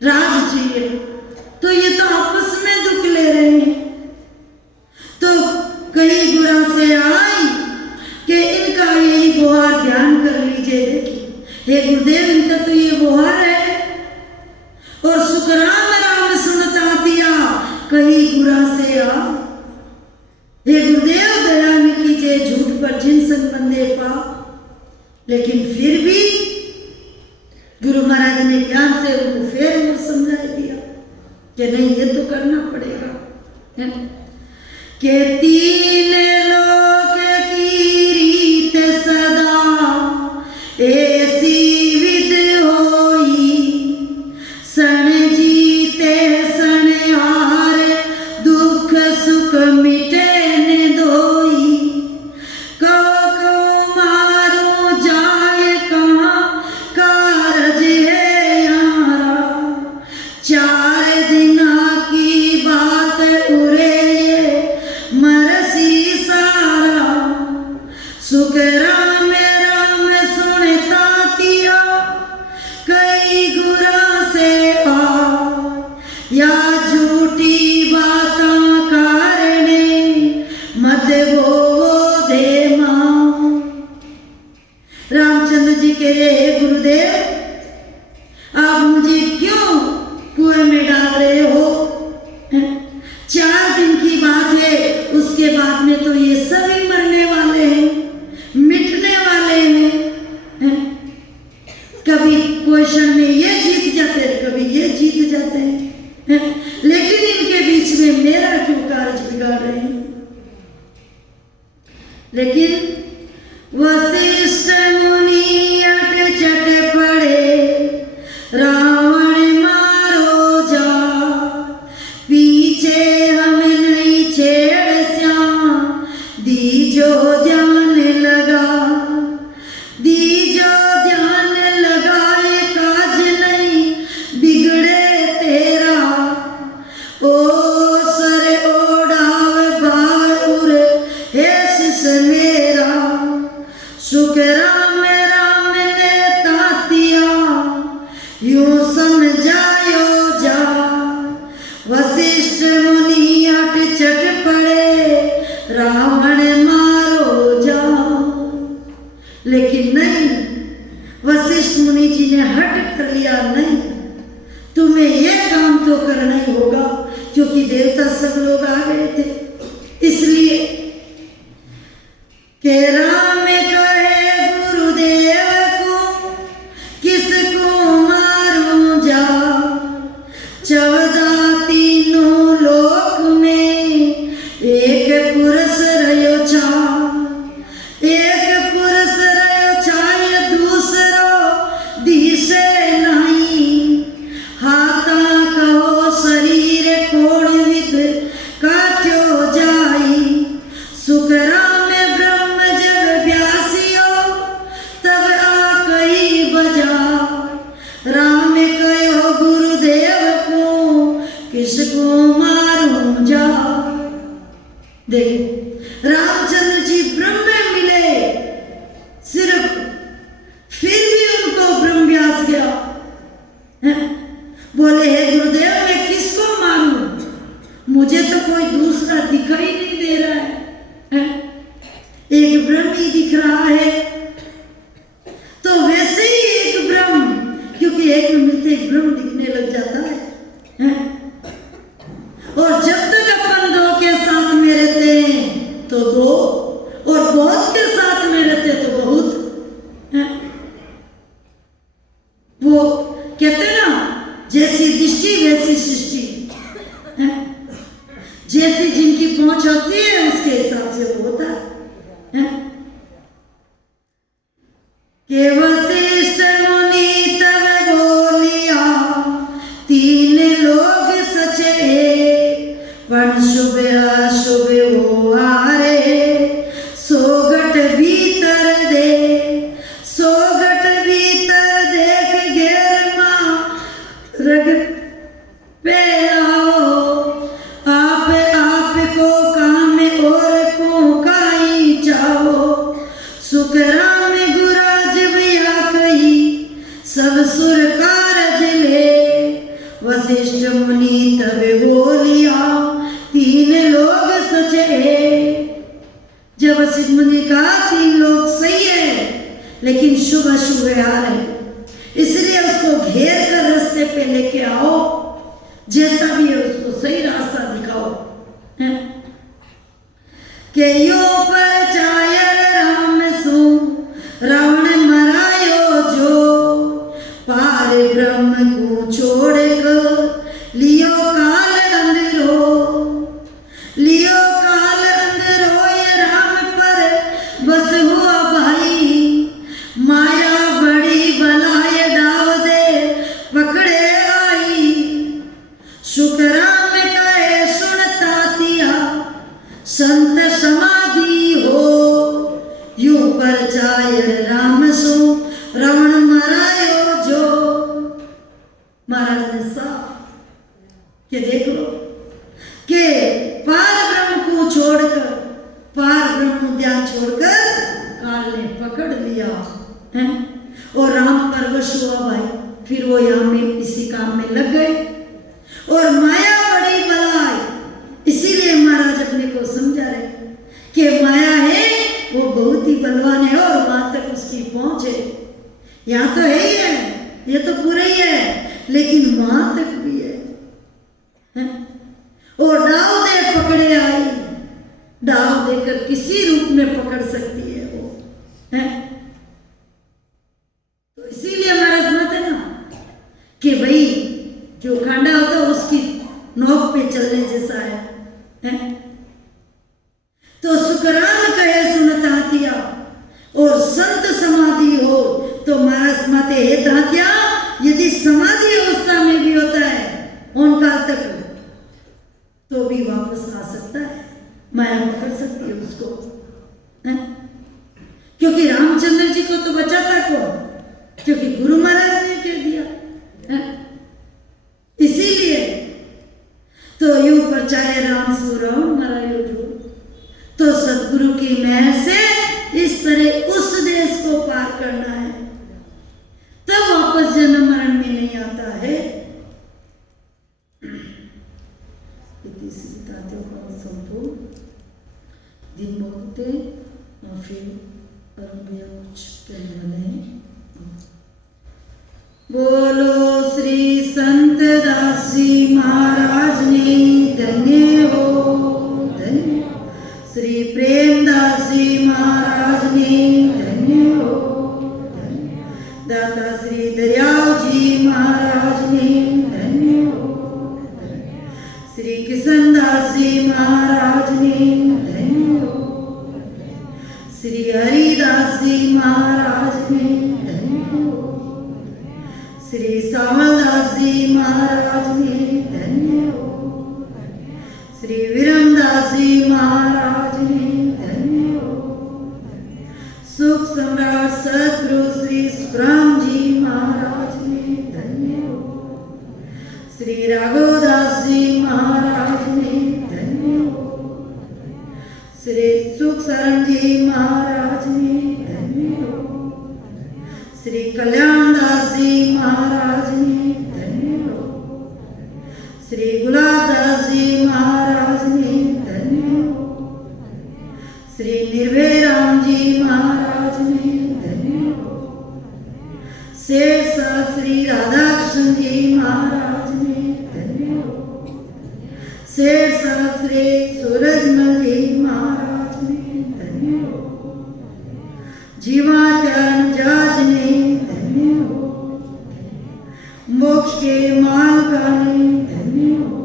राज चाहिए, तो ये तो आपस में दुख ले रहे हैं। तो कहीं बुरा से आई कि इनका यही गुहार ध्यान कर लीजिए, देखिए हे गुरुदेव, इनका तो ये गुहार है, और सुखराम राम सुनता दिया, कहीं बुरा से आ। हे गुरुदेव, दया न कीजिए झूठ पर जिन संग बंदे पा। लेकिन फिर भी गुरु महाराज ने ज्ञान से उनको फिर वो समझा दिया कि नहीं ये तो करना पड़ेगा, है? के तीन लोक की रीत सदा ऐसी विद होई, सण जीते सण हार दुख सुख मिटे न दोई, को मारो जाए कहाँ कारज है यारा, चार दिना की बात उरे मरसी सारा, सुख राम राम सुनता तिया कई गुरा से आ, या झूठी बातां कारणे मत वो दे मां। रामचंद्र जी कह रहे हे गुरुदेव, आप मुझे क्यों कुएं में डाल रहे हो? 4 दिन की बात है, उसके बाद में तो ये सभी मरने वाले हैं, मिटने वाले हैं। कभी क्वेश्चन में ये जीत जाते हैं, कभी ये जीत जाते हैं, लेकिन इनके बीच में मेरा क्यों कार्य बिगाड़ रहे हैं? लेकिन वशिष्ठ मुनि अट चट पड़े, रावण मारो जा, पीछे हम नहीं छेड़ श्याम, दीजो ध्यान लगा, दीजो ध्यान लगाए काज नहीं बिगड़े तेरा, ओ सर ओढ़ाव बार उर हे शिष मेरा, सुख राम राम ने तातिया यूं समझायो जा, वशिष्ठ मुनि अट चट पड़े, रावण मारो जा। लेकिन नहीं, वशिष्ठ मुनि जी ने हट कर लिया, नहीं तुम्हें यह काम तो करना ही होगा, क्योंकि देवता सब लोग आ गए थे। इसलिए के राम कहे गुरुदेव को किसको मारूं जा, 14 तीनों लोक में एक पुरुष रहो छा, एक पुरुष रहो छाय दूसरो दिशे नहीं, हाथा कहो शरीर कोण विद काट्यो जाई, सुख राम ब्रह्म जग व्यासियो तब आकई बजा, राम कहो गुरुदेव को किसको मारूं जा। देखो रामचंद्र जी ब्रह्म में मिले, सिर्फ फिर भी उनको ब्रह्म व्यास गया, बोले हे गुरुदेव मैं किसको मारूं, मुझे तो कोई दूसरा दिखाई नहीं दे रहा है, एक ब्रह्म ही दिख रहा है। तो वैसे ही एक ब्रह्म, क्योंकि एक में मिलते एक ब्रह्म दिखने लग जाता है, और जब तक अपन 2 के साथ में रहते हैं तो 2, और बहुत के साथ में रहते तो बहुत, वो कहते ना जैसी दृष्टि वैसी सृष्टि, जैसी जिनकी पहुंच होती है उसके हिसाब से वो होता है। के वशिष्ठ मुनि तब बोलिया, 3 लोग सचे, पण शुभ अशुभ हो हारे, सोगट भीतर दे, सोगट भीतर देख घेर मां रग पे आओ, आप को काम और को काई जाओ, सुख राम गुराज भैया कही सब सुर कारज ले, वशिष्ठ मुनि तब बोलिया 3 लोग सचे। जब वशिष्ठ मुनि कहा 3 लोग सही है, लेकिन शुभ अशुभ हार है, इसलिए उसको घेर कर रास्ते पे लेके आओ, जैसा भी है उसको सही रास्ता दिखाओ। के यो पर चायल राम सो, रावण मरायो जो, पार ब्रह्म महाराज ने साफ कि देख लो कि पार ब्रह्म को छोड़कर, पार ब्रह्म ध्यान छोड़कर काल ने पकड़ लिया है और राम परवश हुआ भाई। फिर वो यहाँ में इसी काम में लग गए और माया बड़ी बलाई। इसीलिए महाराज अपने को समझा रहे कि माया है वो बहुत ही बलवान है और वहां तक उसकी पहुंच है। यहाँ तो है ही है, ये तो पूरा ही है, लेकिन वहां तक भी है। और डाव दे पकड़े आई, डाव देकर किसी रूप में पकड़ सकती है वो है। तो इसीलिए हमारा समझ है ना कि भाई जो खांडा होता है उसकी नोक पे चलने जैसा है? तो सुकरान कहे सुनता दिया और संत समाधि हो तो महाराज माते हे दातिया, यदि समाधि अवस्था में भी होता है उनका तक तो भी वापस आ सकता है, माया पकड़ सकती है उसको है? क्योंकि रामचंद्र जी को तो बचाता कौन? क्योंकि गुरु महाराज ने कह दिया है? इसीलिए तो यू पर चाहे राम सुराम मरा यू तो सदगुरु की मेहर से इस तरह उस देश को पार करना है, तब वापस जन्म मरण में नहीं आता है। दिन बोलते और फिर कुछ कहने वाले हैं। बोलो श्री संत दासी महाराज ने धन्य हो, धन्य। श्री प्रेमदासी महाराज ने धन्य हो, धन्य। दाता श्री दरियाव जी महाराज ने धन्य हो, धन्य। श्री किशनदास जी महाराज ने धन्य हो, श्री हरिदास जी महाराज ने धन्य हो, श्री सावलदास जी महाराज ने धन्य हो, श्री विरमदास जी महाराज ने धन्य हो, सुख सम्राट सदगुरु श्री सुखराम जी महाराज ने धन्य हो, श्री राघवदास जी महाराज ने धन्य हो, श्री सुख शरण जी महाराज ने धन्य हो, श्री कल्याणदास जी महाराज ने धन्य हो, श्री गुलाबदास जी महाराज ने धन्य हो, श्री निर्भय राम जी महाराज ने धन्य हो, शेर साहब श्री राधाकृष्ण जी महाराज ने धन्य हो, शेर साहब श्री सूरजमल जी महाराज ने धन्य हो, जीवात्यान जाज ने धन्य हो, मोक्ष के मालका ने धन्य हो,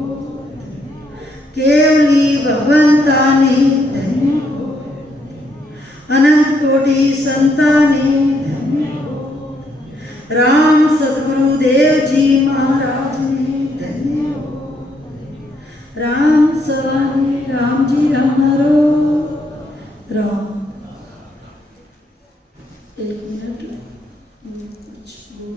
केवली भगवंता ने धन्य हो, अनंत कोटि संता ने धन्य हो, राम सतगुरुदेव जी महाराज ने धन्य हो, राम सवानी राम जी हमारो राम। एक मिनट कुछ बोल